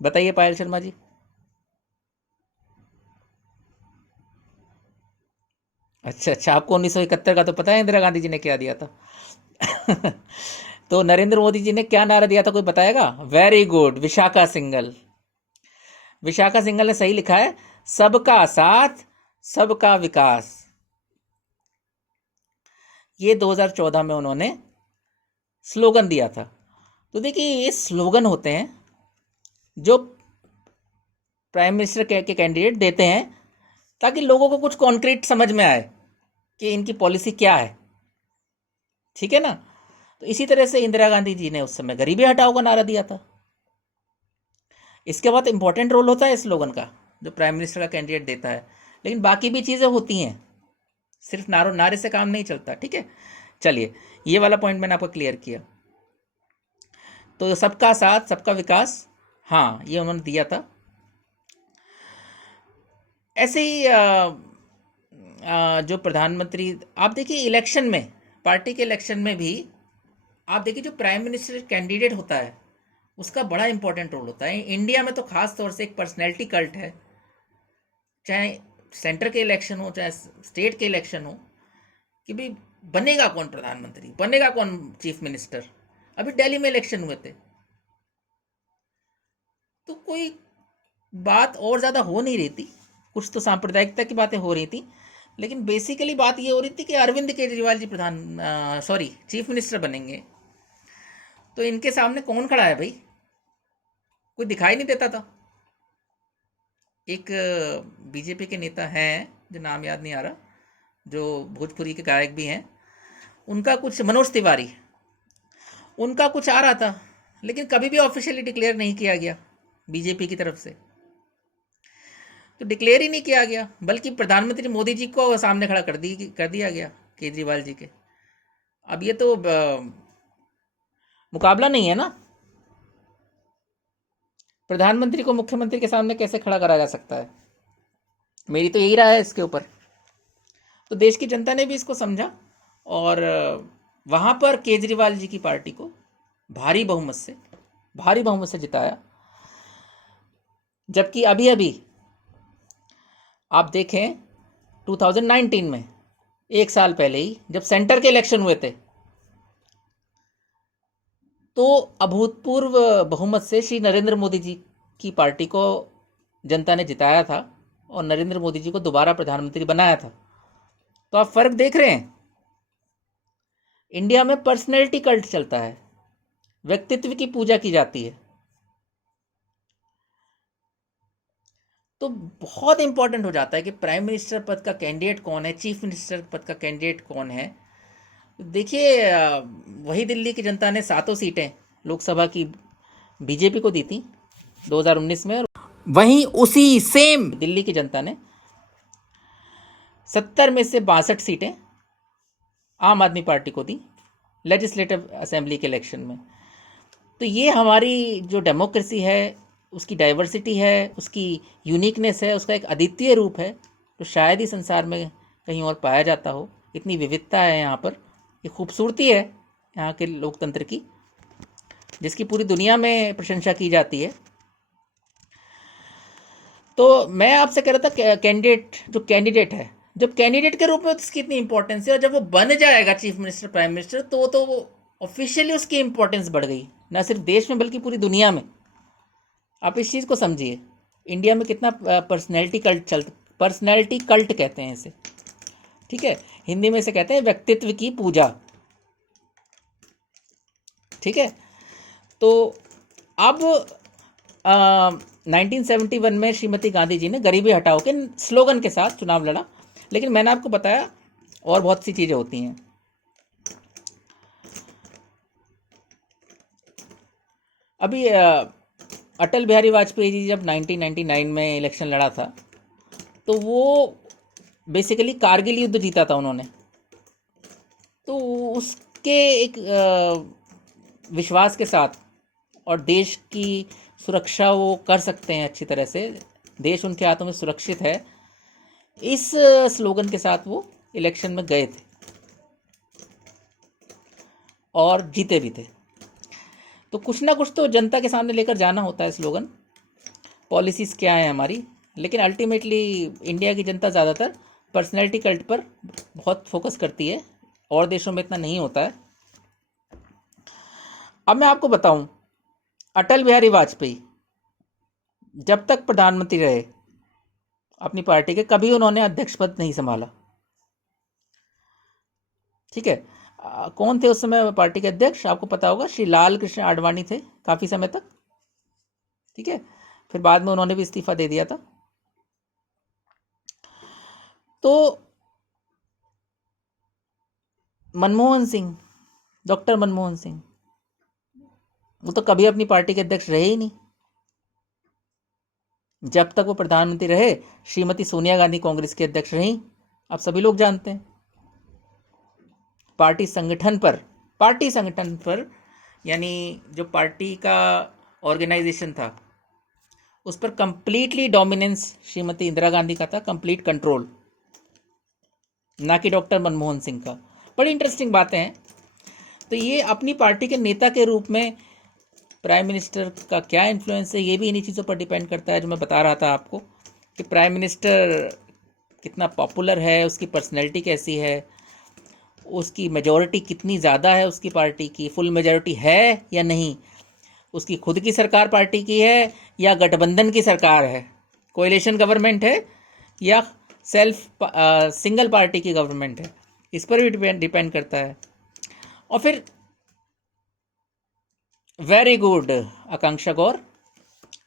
बताइए पायल शर्मा जी। अच्छा अच्छा, आपको 1971 का तो पता है इंदिरा गांधी जी ने क्या दिया था। तो नरेंद्र मोदी जी ने क्या नारा दिया था, कोई बताएगा? Very good, Vishakha single. Vishakha single ने सही लिखा है, सबका साथ सबका विकास। ये 2014 में उन्होंने स्लोगन दिया था। तो देखिए, ये स्लोगन होते हैं जो प्राइम मिनिस्टर के कैंडिडेट देते हैं ताकि लोगों को कुछ कॉन्क्रीट समझ में आए कि इनकी पॉलिसी क्या है, ठीक है ना। तो इसी तरह से इंदिरा गांधी जी ने उस समय गरीबी हटाओ का नारा दिया था। इसके बाद इंपॉर्टेंट रोल होता है स्लोगन का, जो प्राइम मिनिस्टर का कैंडिडेट देता है, लेकिन बाकी भी चीज़ें होती हैं, सिर्फ नारे से काम नहीं चलता, ठीक है। चलिए, ये वाला पॉइंट मैंने आपको क्लियर किया। तो सबका साथ सबका विकास, हाँ, ये उन्होंने दिया था। ऐसे ही जो प्रधानमंत्री, आप देखिए इलेक्शन में, पार्टी के इलेक्शन में भी आप देखिए, जो प्राइम मिनिस्टर कैंडिडेट होता है उसका बड़ा इंपॉर्टेंट रोल होता है। इंडिया में तो खास तौर से एक पर्सनैलिटी कल्ट है, चाहे सेंटर के इलेक्शन हो चाहे स्टेट के इलेक्शन हो, कि भाई बनेगा कौन प्रधानमंत्री, बनेगा कौन चीफ मिनिस्टर। अभी दिल्ली में इलेक्शन हुए थे तो कोई बात और ज़्यादा हो नहीं रही थी, कुछ तो सांप्रदायिकता की बातें हो रही थी, लेकिन बेसिकली बात ये हो रही थी कि अरविंद केजरीवाल जी चीफ मिनिस्टर बनेंगे। तो इनके सामने कौन खड़ा है भाई? कोई दिखाई नहीं देता था। एक बीजेपी के नेता हैं, जो नाम याद नहीं आ रहा, जो भोजपुरी के गायक भी हैं, उनका कुछ, मनोज तिवारी, उनका कुछ आ रहा था, लेकिन कभी भी ऑफिशियली डिक्लेयर नहीं किया गया बीजेपी की तरफ से। तो डिक्लेयर ही नहीं किया गया, बल्कि प्रधानमंत्री मोदी जी को सामने खड़ा कर दिया गया केजरीवाल जी के। अब ये तो मुकाबला नहीं है ना। प्रधानमंत्री को मुख्यमंत्री के सामने कैसे खड़ा करा जा सकता है? मेरी तो यही राय है इसके ऊपर। तो देश की जनता ने भी इसको समझा और वहाँ पर केजरीवाल जी की पार्टी को भारी बहुमत से जिताया। जबकि अभी अभी आप देखें 2019 में, एक साल पहले ही, जब सेंटर के इलेक्शन हुए थे, तो अभूतपूर्व बहुमत से श्री नरेंद्र मोदी जी की पार्टी को जनता ने जिताया था और नरेंद्र मोदी जी को दोबारा प्रधानमंत्री बनाया था। तो आप फर्क देख रहे हैं, इंडिया में पर्सनैलिटी कल्ट चलता है, व्यक्तित्व की पूजा की जाती है। तो बहुत इंपॉर्टेंट हो जाता है कि प्राइम मिनिस्टर पद का कैंडिडेट कौन है, चीफ मिनिस्टर पद का कैंडिडेट कौन है। देखिए, वही दिल्ली की जनता ने 7 सीटें लोकसभा की बीजेपी को दी थी 2019 में, और वहीं उसी सेम दिल्ली की जनता ने 70 में से 62 सीटें आम आदमी पार्टी को दी लेजिस्लेटिव असेंबली के इलेक्शन में। तो ये हमारी जो डेमोक्रेसी है, उसकी डाइवर्सिटी है, उसकी यूनिकनेस है, उसका एक अद्वितीय रूप है, तो शायद ही संसार में कहीं और पाया जाता हो। इतनी विविधता है यहाँ पर, ये खूबसूरती है यहाँ के लोकतंत्र की, जिसकी पूरी दुनिया में प्रशंसा की जाती है। तो मैं आपसे कह रहा था, कैंडिडेट है, जब कैंडिडेट के रूप में उसकी इतनी इंपॉर्टेंस है, और जब वो बन जाएगा चीफ मिनिस्टर, प्राइम मिनिस्टर, तो वो ऑफिशियली उसकी इंपॉर्टेंस बढ़ गई, ना सिर्फ देश में बल्कि पूरी दुनिया में। आप इस चीज़ को समझिए, इंडिया में कितना पर्सनैलिटी कल्ट कहते हैं इसे, ठीक है, हिंदी में इसे कहते हैं व्यक्तित्व की पूजा, ठीक है। तो अब 1971 में श्रीमती गांधी जी ने गरीबी हटाओ के स्लोगन के साथ चुनाव लड़ा, लेकिन मैंने आपको बताया और बहुत सी चीज़ें होती हैं। अभी अटल बिहारी वाजपेयी जी जब 1999 में इलेक्शन लड़ा था, तो वो बेसिकली कारगिल युद्ध जीता था उन्होंने। तो उसके एक विश्वास के साथ, और देश की सुरक्षा वो कर सकते हैं अच्छी तरह से, देश उनके हाथों में सुरक्षित है, इस स्लोगन के साथ वो इलेक्शन में गए थे और जीते भी थे। तो कुछ ना कुछ तो जनता के सामने लेकर जाना होता है स्लोगन, पॉलिसीज़ क्या है हमारी। लेकिन अल्टीमेटली इंडिया की जनता ज़्यादातर पर्सनैलिटी कल्ट पर बहुत फोकस करती है, और देशों में इतना नहीं होता है। अब मैं आपको बताऊं, अटल बिहारी वाजपेयी जब तक प्रधानमंत्री रहे अपनी पार्टी के, कभी उन्होंने अध्यक्ष पद नहीं संभाला, ठीक है। कौन थे उस समय पार्टी के अध्यक्ष, आपको पता होगा, श्री लाल कृष्ण आडवाणी थे काफ़ी समय तक, ठीक है। फिर बाद में उन्होंने भी इस्तीफा दे दिया था। तो मनमोहन सिंह, डॉक्टर मनमोहन सिंह, वो तो कभी अपनी पार्टी के अध्यक्ष रहे ही नहीं। जब तक वो प्रधानमंत्री रहे, श्रीमती सोनिया गांधी कांग्रेस के अध्यक्ष रहीं, आप सभी लोग जानते हैं। पार्टी संगठन पर यानी जो पार्टी का ऑर्गेनाइजेशन था, उस पर कंप्लीटली डोमिनेंस श्रीमती इंदिरा गांधी का था, कंप्लीट कंट्रोल, ना कि डॉक्टर मनमोहन सिंह का। बड़ी इंटरेस्टिंग बातें हैं। तो ये अपनी पार्टी के नेता के रूप में प्राइम मिनिस्टर का क्या इन्फ्लुएंस है, ये भी इन्हीं चीज़ों पर डिपेंड करता है, जो मैं बता रहा था आपको, कि प्राइम मिनिस्टर कितना पॉपुलर है, उसकी पर्सनैलिटी कैसी है, उसकी मेजॉरिटी कितनी ज़्यादा है, उसकी पार्टी की फुल मेजॉरिटी है या नहीं, उसकी खुद की सरकार पार्टी की है या गठबंधन की सरकार है, कोएलिशन गवर्नमेंट है या सिंगल पार्टी की गवर्नमेंट है, इस पर भी डिपेंड करता है। और फिर वेरी गुड आकांक्षा गौर,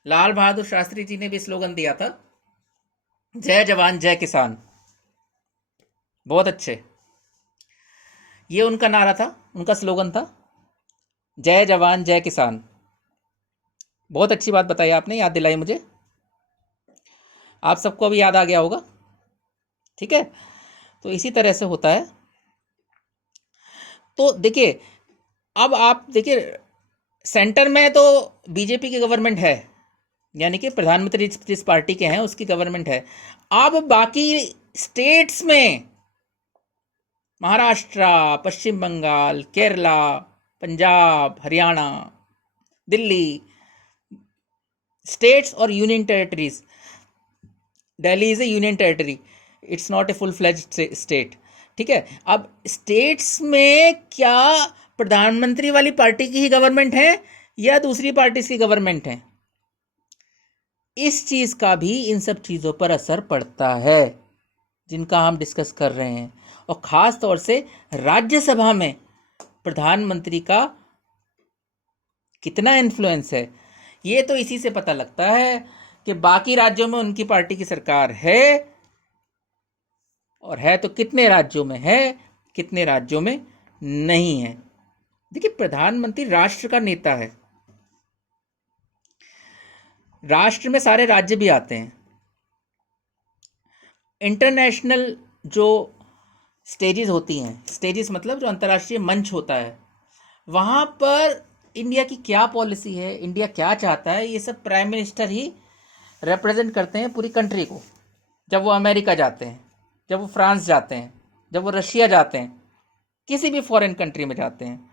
लाल बहादुर शास्त्री जी ने भी स्लोगन दिया था, जय जवान जय किसान, बहुत अच्छे। ये उनका नारा था, उनका स्लोगन था, जय जवान जय किसान। बहुत अच्छी बात बताई आपने, याद दिलाई मुझे, आप सबको अभी याद आ गया होगा, ठीक है। तो इसी तरह से होता है। तो देखिए, अब आप देखिए, सेंटर में तो बीजेपी की गवर्नमेंट है, यानी कि प्रधानमंत्री जिस पार्टी के हैं उसकी गवर्नमेंट है। अब बाकी स्टेट्स में महाराष्ट्र, पश्चिम बंगाल, केरला, पंजाब, हरियाणा, दिल्ली, स्टेट्स और union territories, Delhi is A union territory, it's not a full fledged state, ठीक है। अब स्टेट्स में क्या प्रधानमंत्री वाली पार्टी की ही गवर्नमेंट है या दूसरी पार्टी की गवर्नमेंट है, इस चीज का भी इन सब चीजों पर असर पड़ता है जिनका हम डिस्कस कर रहे हैं। और खास तौर से राज्यसभा में प्रधानमंत्री का कितना इन्फ्लुएंस है, ये तो इसी से पता लगता है कि बाकी राज्यों में उनकी पार्टी की सरकार है, और है तो कितने राज्यों में है, कितने राज्यों में नहीं है। देखिए, प्रधानमंत्री राष्ट्र का नेता है। राष्ट्र में सारे राज्य भी आते हैं। इंटरनेशनल जो स्टेजेस होती हैं, स्टेजेस मतलब जो अंतर्राष्ट्रीय मंच होता है, वहाँ पर इंडिया की क्या पॉलिसी है, इंडिया क्या चाहता है, ये सब प्राइम मिनिस्टर ही रिप्रेजेंट करते हैं पूरी कंट्री को। जब वो अमेरिका जाते हैं, जब वो फ्रांस जाते हैं, जब वो रशिया जाते हैं, किसी भी फॉरेन कंट्री में जाते हैं,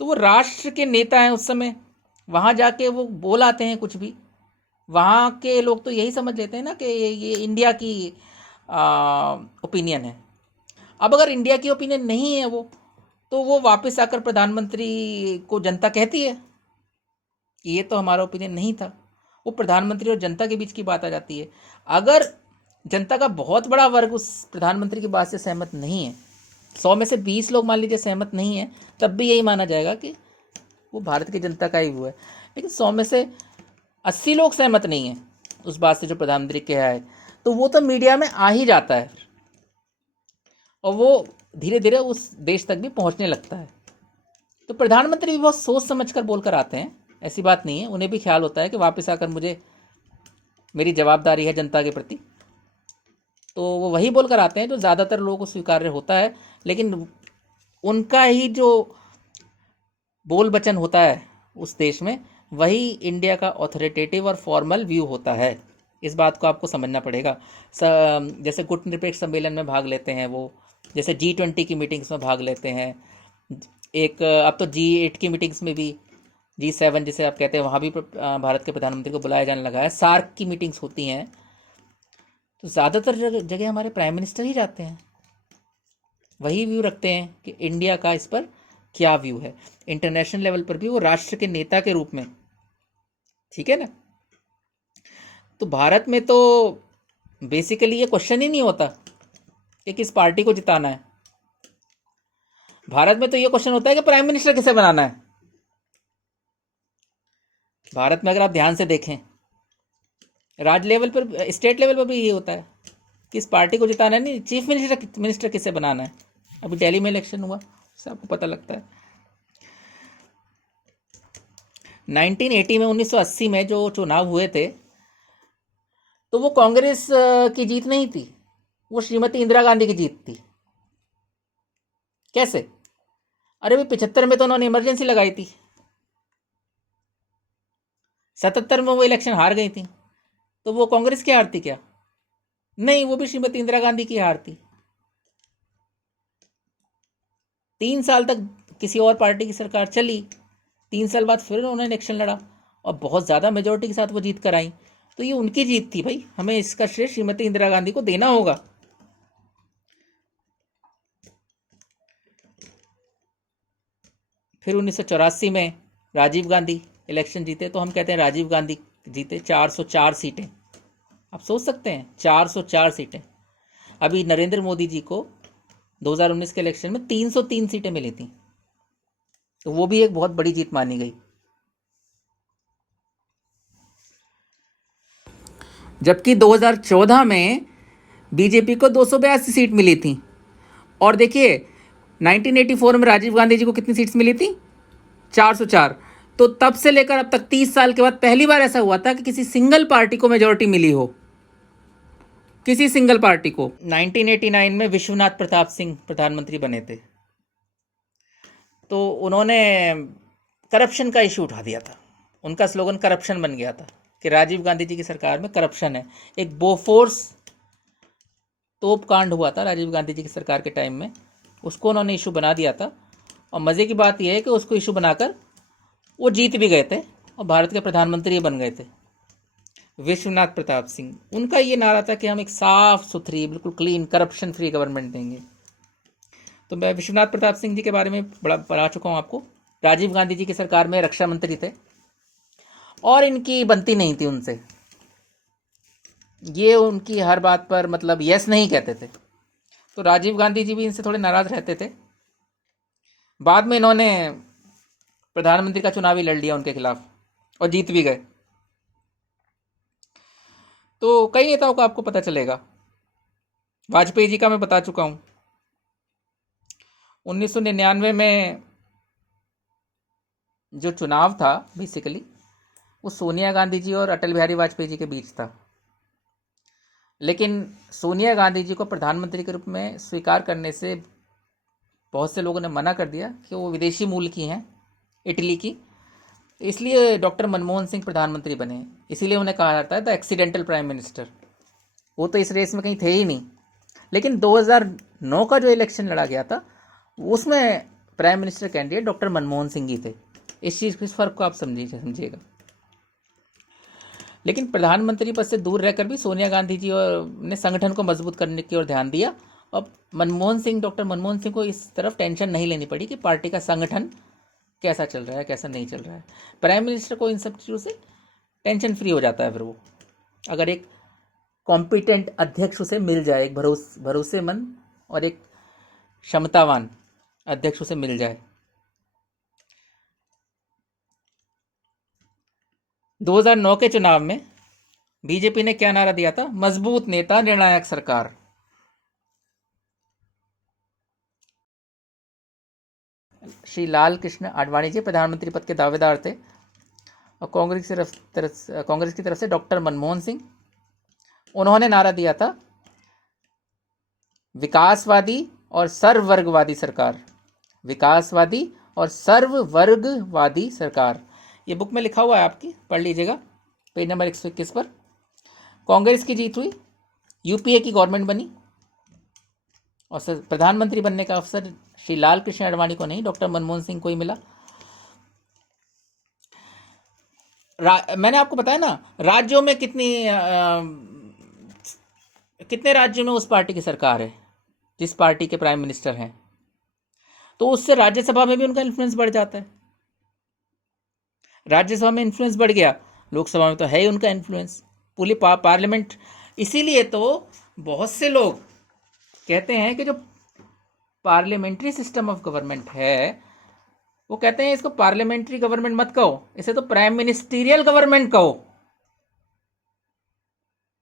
तो वो राष्ट्र के नेता हैं उस समय। वहाँ जाके वो बोल आते हैं कुछ भी। वहाँ के लोग तो यही समझ लेते हैं ना कि ये इंडिया की ओपिनियन है। अब अगर इंडिया की ओपिनियन नहीं है वो, तो वो वापस आकर प्रधानमंत्री को जनता कहती है कि ये तो हमारा ओपिनियन नहीं था। वो प्रधानमंत्री और जनता के बीच की बात आ जाती है। अगर जनता का बहुत बड़ा वर्ग उस प्रधानमंत्री की बात से सहमत नहीं है, 100 में से 20 लोग मान लीजिए सहमत नहीं है, तब भी यही माना जाएगा कि वो भारत की जनता का ही वो है। लेकिन 100 में से 80 लोग सहमत नहीं है उस बात से जो प्रधानमंत्री कहा है, तो वो तो मीडिया में आ ही जाता है और वो धीरे धीरे उस देश तक भी पहुंचने लगता है। तो प्रधानमंत्री भी बहुत सोच समझकर बोलकर आते हैं, ऐसी बात नहीं है। उन्हें भी ख्याल होता है कि वापस आकर मुझे मेरी जवाबदारी है जनता के प्रति, तो वो वही बोलकर आते हैं जो ज़्यादातर लोगों को स्वीकार्य होता है। लेकिन उनका ही जो बोल वचन होता है उस देश में, वही इंडिया का ऑथोरिटेटिव और फॉर्मल व्यू होता है। इस बात को आपको समझना पड़ेगा। जैसे गुटनिरपेक्ष सम्मेलन में भाग लेते हैं वो, जैसे G20 की मीटिंग्स में भाग लेते हैं, एक अब तो G8 की मीटिंग्स में भी, G7 जिसे आप कहते हैं, वहाँ भी भारत के प्रधानमंत्री को बुलाया जाने लगा है। सार्क की मीटिंग्स होती हैं, तो ज़्यादातर जगह हमारे प्राइम मिनिस्टर ही जाते हैं, वही व्यू रखते हैं कि इंडिया का इस पर क्या व्यू है। इंटरनेशनल लेवल पर भी वो राष्ट्र के नेता के रूप में, ठीक है ना। तो भारत में तो बेसिकली ये क्वेश्चन ही नहीं होता कि किस पार्टी को जिताना है। भारत में तो ये क्वेश्चन होता है कि प्राइम मिनिस्टर किसे बनाना है। भारत में अगर आप ध्यान से देखें, राज्य लेवल पर, स्टेट लेवल पर भी ये होता है, किस पार्टी को जिताना है, नहीं, चीफ मिनिस्टर किसे बनाना है। अभी दिल्ली में इलेक्शन हुआ, उससे आपको पता लगता है। 1980 में, 1980 में जो चुनाव हुए थे, तो वो कांग्रेस की जीत नहीं थी, वो श्रीमती इंदिरा गांधी की जीत थी। कैसे? अरे भाई, 75 में तो उन्होंने इमरजेंसी लगाई थी, 77 में वो इलेक्शन हार गई थी, तो वो कांग्रेस की हार थी क्या? नहीं, वो भी श्रीमती इंदिरा गांधी की हार थी। 3 साल तक किसी और पार्टी की सरकार चली, 3 साल बाद फिर उन्होंने इलेक्शन लड़ा और बहुत ज़्यादा मेजोरिटी के साथ वो जीत कर आई। तो ये उनकी जीत थी भाई, हमें इसका श्रेय श्रीमती इंदिरा गांधी को देना होगा। फिर 1984 में राजीव गांधी इलेक्शन जीते, तो हम कहते हैं राजीव गांधी जीते। 404 सीटें, आप सोच सकते हैं, 404 सीटें। अभी नरेंद्र मोदी जी को 2019 के इलेक्शन में 303 सीटें मिली थी, तो वो भी एक बहुत बड़ी जीत मानी गई। जबकि 2014 में बीजेपी को 282 सीट मिली थी। और देखिए, 1984 में राजीव गांधी जी को कितनी सीट्स मिली थी? 404। तो तब से लेकर अब तक 30 साल के बाद पहली बार ऐसा हुआ था कि किसी सिंगल पार्टी को मेजोरिटी मिली हो, किसी सिंगल पार्टी को। 1989 में विश्वनाथ प्रताप सिंह प्रधानमंत्री बने थे, तो उन्होंने करप्शन का इशू उठा दिया था। उनका स्लोगन करप्शन बन गया था कि राजीव गांधी जी की सरकार में करप्शन है। एक बोफोर्स तोप कांड हुआ था राजीव गांधी जी की सरकार के टाइम में, उसको उन्होंने इशू बना दिया था। और मज़े की बात यह है कि उसको इशू बनाकर वो जीत भी गए थे और भारत के प्रधानमंत्री बन गए थे, विश्वनाथ प्रताप सिंह। उनका ये नारा था कि हम एक साफ सुथरी, बिल्कुल क्लीन, करप्शन फ्री गवर्नमेंट देंगे। तो मैं विश्वनाथ प्रताप सिंह जी के बारे में बड़ा बता चुका हूँ आपको। राजीव गांधी जी की सरकार में रक्षा मंत्री थे और इनकी बनती नहीं थी उनसे, ये उनकी हर बात पर मतलब यस नहीं कहते थे, तो राजीव गांधी जी भी इनसे थोड़े नाराज रहते थे। बाद में इन्होंने प्रधानमंत्री का चुनाव ही लड़ लिया उनके खिलाफ और जीत भी गए। तो कई नेताओं का आपको पता चलेगा। वाजपेयी जी का मैं बता चुका हूं। 1999 में जो चुनाव था बेसिकली वो सोनिया गांधी जी और अटल बिहारी वाजपेयी जी के बीच था, लेकिन सोनिया गांधी जी को प्रधानमंत्री के रूप में स्वीकार करने से बहुत से लोगों ने मना कर दिया कि वो विदेशी मूल की हैं, इटली की। इसलिए डॉक्टर मनमोहन सिंह प्रधानमंत्री बने। इसीलिए उन्हें कहा जाता है द एक्सीडेंटल प्राइम मिनिस्टर। वो तो इस रेस में कहीं थे ही नहीं। लेकिन 2009 का जो इलेक्शन लड़ा गया था उसमें prime minister candidate doctor Manmohan Singh ही थे। इस चीज़ इस फर्क को आप समझिएगा। लेकिन प्रधानमंत्री पद से दूर रहकर भी सोनिया गांधी जी और ने संगठन को मजबूत करने की ओर ध्यान दिया। और डॉक्टर मनमोहन सिंह को इस तरफ टेंशन नहीं लेनी पड़ी कि पार्टी का संगठन कैसा चल रहा है कैसा नहीं चल रहा है। प्राइम मिनिस्टर को इन सब चीज़ों से टेंशन फ्री हो जाता है फिर वो, अगर एक कॉम्पिटेंट अध्यक्ष उसे मिल जाए, एक भरोसेमंद और एक क्षमतावान अध्यक्ष उसे मिल जाए। 2009 के चुनाव में बीजेपी ने क्या नारा दिया था? मजबूत नेता, निर्णायक सरकार। श्री लाल कृष्ण आडवाणी जी प्रधानमंत्री पद के दावेदार थे और कांग्रेस की तरफ से डॉक्टर मनमोहन सिंह, उन्होंने नारा दिया था विकासवादी और सर्ववर्गवादी सरकार। विकासवादी और सर्ववर्गवादी सरकार, ये बुक में लिखा हुआ है, आपकी पढ़ लीजिएगा, पेज नंबर 121 पर। कांग्रेस की जीत हुई, यूपीए की गवर्नमेंट बनी और प्रधानमंत्री बनने का अवसर श्री लाल कृष्ण आडवाणी को नहीं, डॉक्टर मनमोहन सिंह को ही मिला। मैंने आपको बताया ना, राज्यों में कितने राज्यों में उस पार्टी की सरकार है जिस पार्टी के प्राइम मिनिस्टर हैं, तो उससे राज्यसभा में भी उनका इन्फ्लुएंस बढ़ जाता है। राज्यसभा में इन्फ्लुएंस बढ़ गया, लोकसभा में तो है ही उनका इन्फ्लुएंस, पूरी पार्लियामेंट। इसीलिए तो बहुत से लोग कहते हैं कि जो पार्लियामेंट्री सिस्टम ऑफ गवर्नमेंट है, वो कहते हैं इसको पार्लियामेंट्री गवर्नमेंट मत कहो, इसे तो प्राइम मिनिस्टीरियल गवर्नमेंट कहो।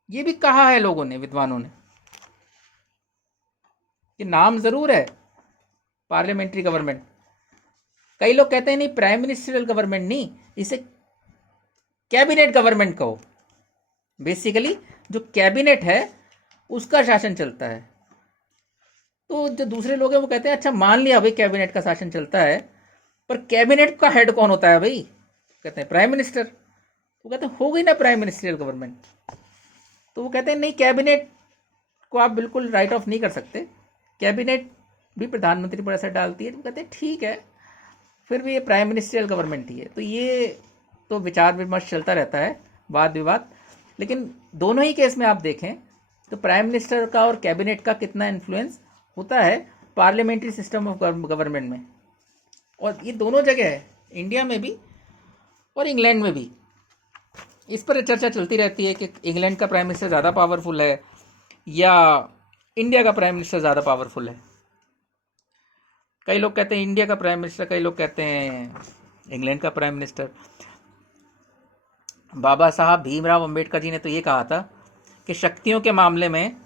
ये भी कहा है लोगों ने, विद्वानों ने, कि नाम जरूर है पार्लियामेंट्री गवर्नमेंट। कई लोग कहते हैं नहीं, प्राइम मिनिस्टरियल गवर्नमेंट नहीं, इसे कैबिनेट गवर्नमेंट कहो। बेसिकली जो कैबिनेट है उसका शासन चलता है। तो जो दूसरे लोग हैं वो कहते हैं अच्छा मान लिया भाई कैबिनेट का शासन चलता है, पर कैबिनेट का हेड कौन होता है भाई? कहते हैं प्राइम मिनिस्टर। वो कहते हैं हो गई ना प्राइम मिनिस्टरियल गवर्नमेंट। तो वो कहते हैं नहीं, कैबिनेट को आप बिल्कुल राइट ऑफ नहीं कर सकते, कैबिनेट भी प्रधानमंत्री पर असर डालती है। तो कहते हैं ठीक है, फिर भी ये प्राइम मिनिस्टरियल गवर्नमेंट ही है। तो ये तो विचार विमर्श चलता रहता है, वाद विवाद। लेकिन दोनों ही केस में आप देखें तो प्राइम मिनिस्टर का और कैबिनेट का कितना इन्फ्लुएंस होता है पार्लियामेंट्री सिस्टम ऑफ गवर्नमेंट में। और ये दोनों जगह है, इंडिया में भी और इंग्लैंड में भी। इस पर चर्चा चलती रहती है कि इंग्लैंड का प्राइम मिनिस्टर ज़्यादा पावरफुल है या इंडिया का प्राइम मिनिस्टर ज़्यादा पावरफुल है। कई लोग कहते हैं इंडिया का प्राइम मिनिस्टर, कई लोग कहते हैं इंग्लैंड का प्राइम मिनिस्टर। बाबा साहब भीमराव अंबेडकर जी ने तो ये कहा था कि शक्तियों के मामले में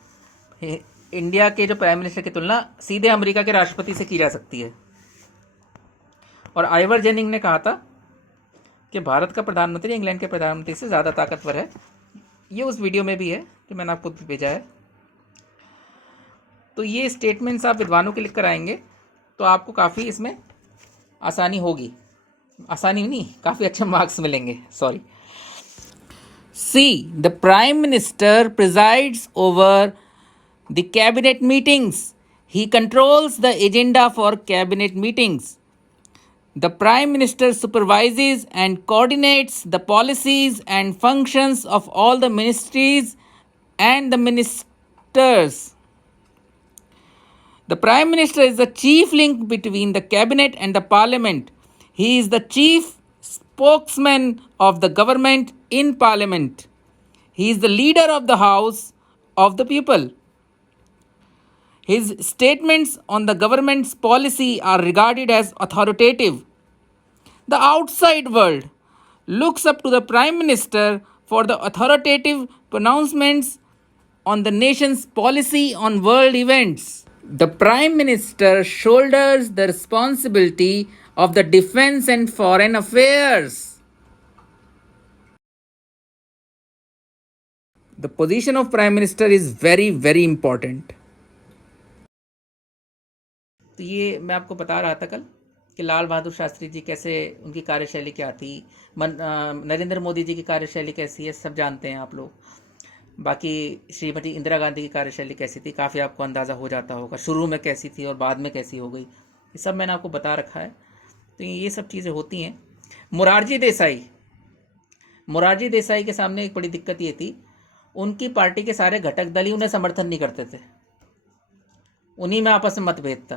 इंडिया के जो प्राइम मिनिस्टर की तुलना सीधे अमेरिका के राष्ट्रपति से की जा सकती है। और आइवर जेनिंग ने कहा था कि भारत का प्रधानमंत्री इंग्लैंड के प्रधानमंत्री से ज़्यादा ताकतवर है। ये उस वीडियो में भी है जो मैंने आपको भेजा है। तो ये स्टेटमेंट्स आप विद्वानों के लिख कर आएंगे तो आपको काफ़ी इसमें आसानी होगी, आसानी नहीं, काफ़ी अच्छे मार्क्स मिलेंगे। Sorry. See the prime minister presides over the cabinet meetings, he controls the agenda for cabinet meetings. The Prime Minister supervises and coordinates the policies and functions of all the ministries and the ministers. The Prime Minister is the chief link between the cabinet and the parliament. He is the chief spokesman of the government in parliament. He is the leader of the house of the people. His statements on the government's policy are regarded as authoritative. The outside world looks up to the Prime Minister for the authoritative pronouncements on the nation's policy on world events. The Prime Minister shoulders the responsibility of the defense and foreign affairs. The position of Prime Minister is very, very important. तो ये मैं आपको बता रहा था कल कि लाल बहादुर शास्त्री जी कैसे, उनकी कार्यशैली क्या थी, नरेंद्र मोदी जी की कार्यशैली कैसी है सब जानते हैं आप लोग। बाकी श्रीमती इंदिरा गांधी की कार्यशैली कैसी थी काफ़ी आपको अंदाज़ा हो जाता होगा, शुरू में कैसी थी और बाद में कैसी हो गई, ये सब मैंने आपको बता रखा है। तो ये सब चीज़ें होती हैं। मोरारजी देसाई के सामने एक बड़ी दिक्कत ये थी, उनकी पार्टी के सारे घटक दल ही उन्हें समर्थन नहीं करते थे, उन्हीं में आपस में मतभेद था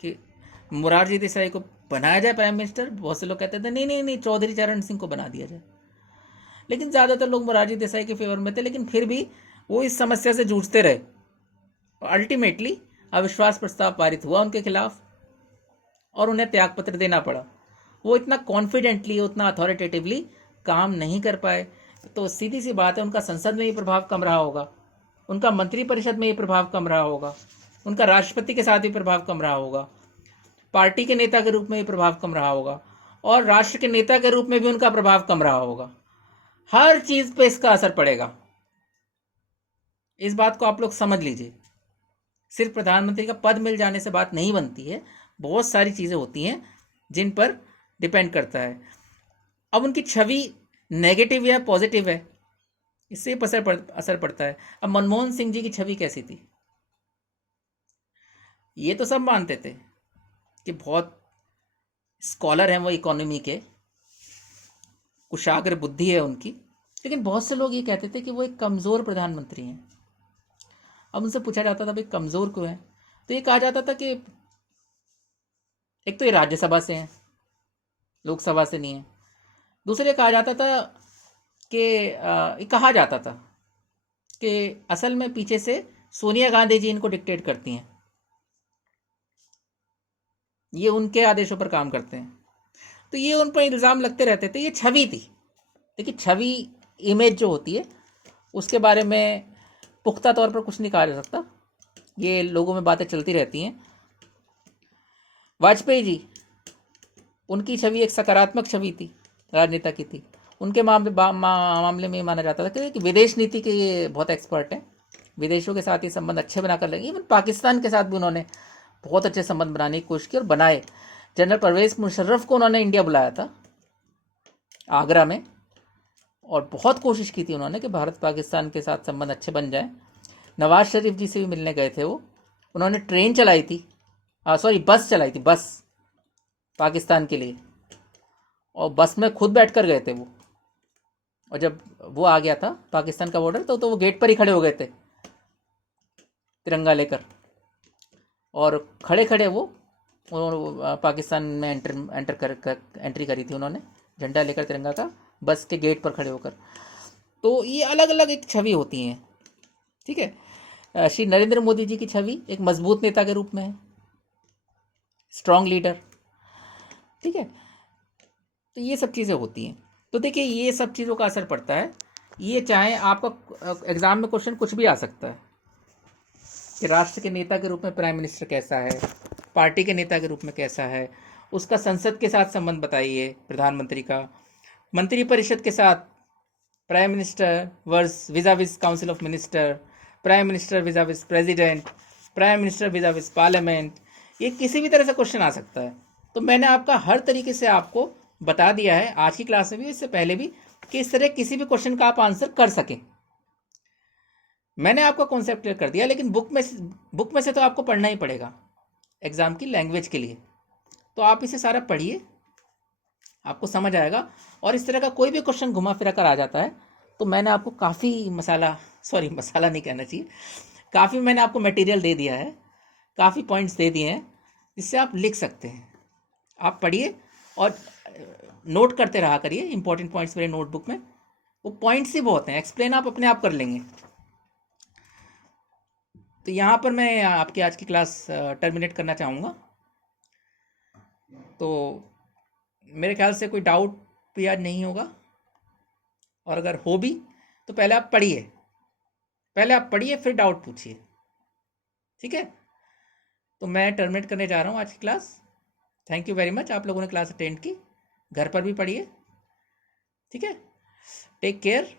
कि मोरारजी देसाई को बनाया जाए प्राइम मिनिस्टर। बहुत से लोग कहते थे नहीं चौधरी चरण सिंह को बना दिया जाए, लेकिन ज़्यादातर लोग मोरारजी देसाई के फेवर में थे। लेकिन फिर भी वो इस समस्या से जूझते रहे और अल्टीमेटली अविश्वास प्रस्ताव पारित हुआ उनके खिलाफ और उन्हें त्यागपत्र देना पड़ा। वो इतना कॉन्फिडेंटली, उतना अथॉरिटेटिवली काम नहीं कर पाए। तो सीधी सी बात है, उनका संसद में ये प्रभाव कम रहा होगा, उनका मंत्रिपरिषद में ये प्रभाव कम रहा होगा, उनका राष्ट्रपति के साथ भी प्रभाव कम रहा होगा, पार्टी के नेता के रूप में ये प्रभाव कम रहा होगा और राष्ट्र के नेता के रूप में भी उनका प्रभाव कम रहा होगा। हर चीज पे इसका असर पड़ेगा। इस बात को आप लोग समझ लीजिए। सिर्फ प्रधानमंत्री का पद मिल जाने से बात नहीं बनती है, बहुत सारी चीजें होती हैं जिन पर डिपेंड करता है। अब उनकी छवि नेगेटिव या पॉजिटिव है, इससे असर पड़ता है। अब मनमोहन सिंह जी की छवि कैसी थी, ये तो सब मानते थे कि बहुत स्कॉलर हैं वो, इकोनॉमी के कुशाग्र बुद्धि है उनकी, लेकिन बहुत से लोग ये कहते थे कि वो एक कमज़ोर प्रधानमंत्री हैं। अब उनसे पूछा जाता था भाई कमज़ोर क्यों है, तो ये कहा जाता था कि एक तो ये राज्यसभा से हैं, लोकसभा से नहीं है। दूसरे कहा जाता था कि असल में पीछे से सोनिया गांधी जी इनको डिक्टेट करती हैं, ये उनके आदेशों पर काम करते हैं। तो ये उन पर इल्ज़ाम लगते रहते थे। ये छवि थी। देखिए, छवि, इमेज जो होती है उसके बारे में पुख्ता तौर पर कुछ नहीं कहा जा सकता, ये लोगों में बातें चलती रहती हैं। वाजपेयी जी, उनकी छवि एक सकारात्मक छवि थी, राजनेता की थी। उनके मामले में माना जाता था कि विदेश नीति के ये बहुत एक्सपर्ट हैं, विदेशों के साथ ये संबंध अच्छे बनाकर लगे। इवन पाकिस्तान के साथ भी उन्होंने बहुत अच्छे संबंध बनाने की कोशिश की और बनाए। जनरल परवेज़ मुशर्रफ को उन्होंने इंडिया बुलाया था आगरा में, और बहुत कोशिश की थी उन्होंने कि भारत पाकिस्तान के साथ संबंध अच्छे बन जाएं। नवाज शरीफ जी से भी मिलने गए थे वो, उन्होंने ट्रेन चलाई थी, बस चलाई थी, बस पाकिस्तान के लिए, और बस में खुद बैठकर गए थे वो। और जब वो आ गया था पाकिस्तान का बॉर्डर, तो वो गेट पर ही खड़े हो गए थे तिरंगा लेकर, और खड़े खड़े वो पाकिस्तान में एंट्री करी थी उन्होंने, झंडा लेकर तिरंगा का, बस के गेट पर खड़े होकर। तो ये अलग अलग एक छवि होती हैं, ठीक है। श्री नरेंद्र मोदी जी की छवि एक मजबूत नेता के रूप में है, स्ट्रॉन्ग लीडर, ठीक है। तो ये सब चीज़ें होती हैं। तो देखिए, ये सब चीज़ों का असर पड़ता है। ये चाहे आपका एग्ज़ाम में क्वेश्चन कुछ भी आ सकता है कि राष्ट्र के नेता के रूप में प्राइम मिनिस्टर कैसा है, पार्टी के नेता के रूप में कैसा है, उसका संसद के साथ संबंध बताइए प्रधानमंत्री का, मंत्रिपरिषद के साथ prime minister versus vis-a-vis council of minister, prime minister vis-a-vis president, prime minister vis-a-vis parliament, ये किसी भी तरह से क्वेश्चन आ सकता है। तो मैंने आपका हर तरीके से आपको बता दिया है आज की क्लास में भी, इससे पहले भी, कि इस तरह किसी भी क्वेश्चन का आप आंसर कर सकें। मैंने आपका कॉन्सेप्ट क्लियर कर दिया, लेकिन बुक में से तो आपको पढ़ना ही पड़ेगा एग्ज़ाम की लैंग्वेज के लिए। तो आप इसे सारा पढ़िए, आपको समझ आएगा। और इस तरह का कोई भी क्वेश्चन घुमा फिरा कर आ जाता है तो मैंने आपको काफ़ी मसाला नहीं कहना चाहिए, काफ़ी मैंने आपको मटेरियल दे दिया है, काफ़ी पॉइंट्स दे दिए हैं जिससे आप लिख सकते हैं। आप पढ़िए और नोट करते रहा करिए इंपॉर्टेंट पॉइंट्स मेरे नोटबुक में। वो पॉइंट्स ही बहुत हैं, एक्सप्लेन आप अपने आप कर लेंगे। तो यहाँ पर मैं आपकी आज की क्लास टर्मिनेट करना चाहूँगा। तो मेरे ख्याल से कोई डाउट भी आज नहीं होगा, और अगर हो भी तो पहले आप पढ़िए फिर डाउट पूछिए, ठीक है। तो मैं टर्मिनेट करने जा रहा हूँ आज की class. Thank you very much, आप लोगों ने क्लास अटेंड की। घर पर भी पढ़िए, ठीक है। Take care.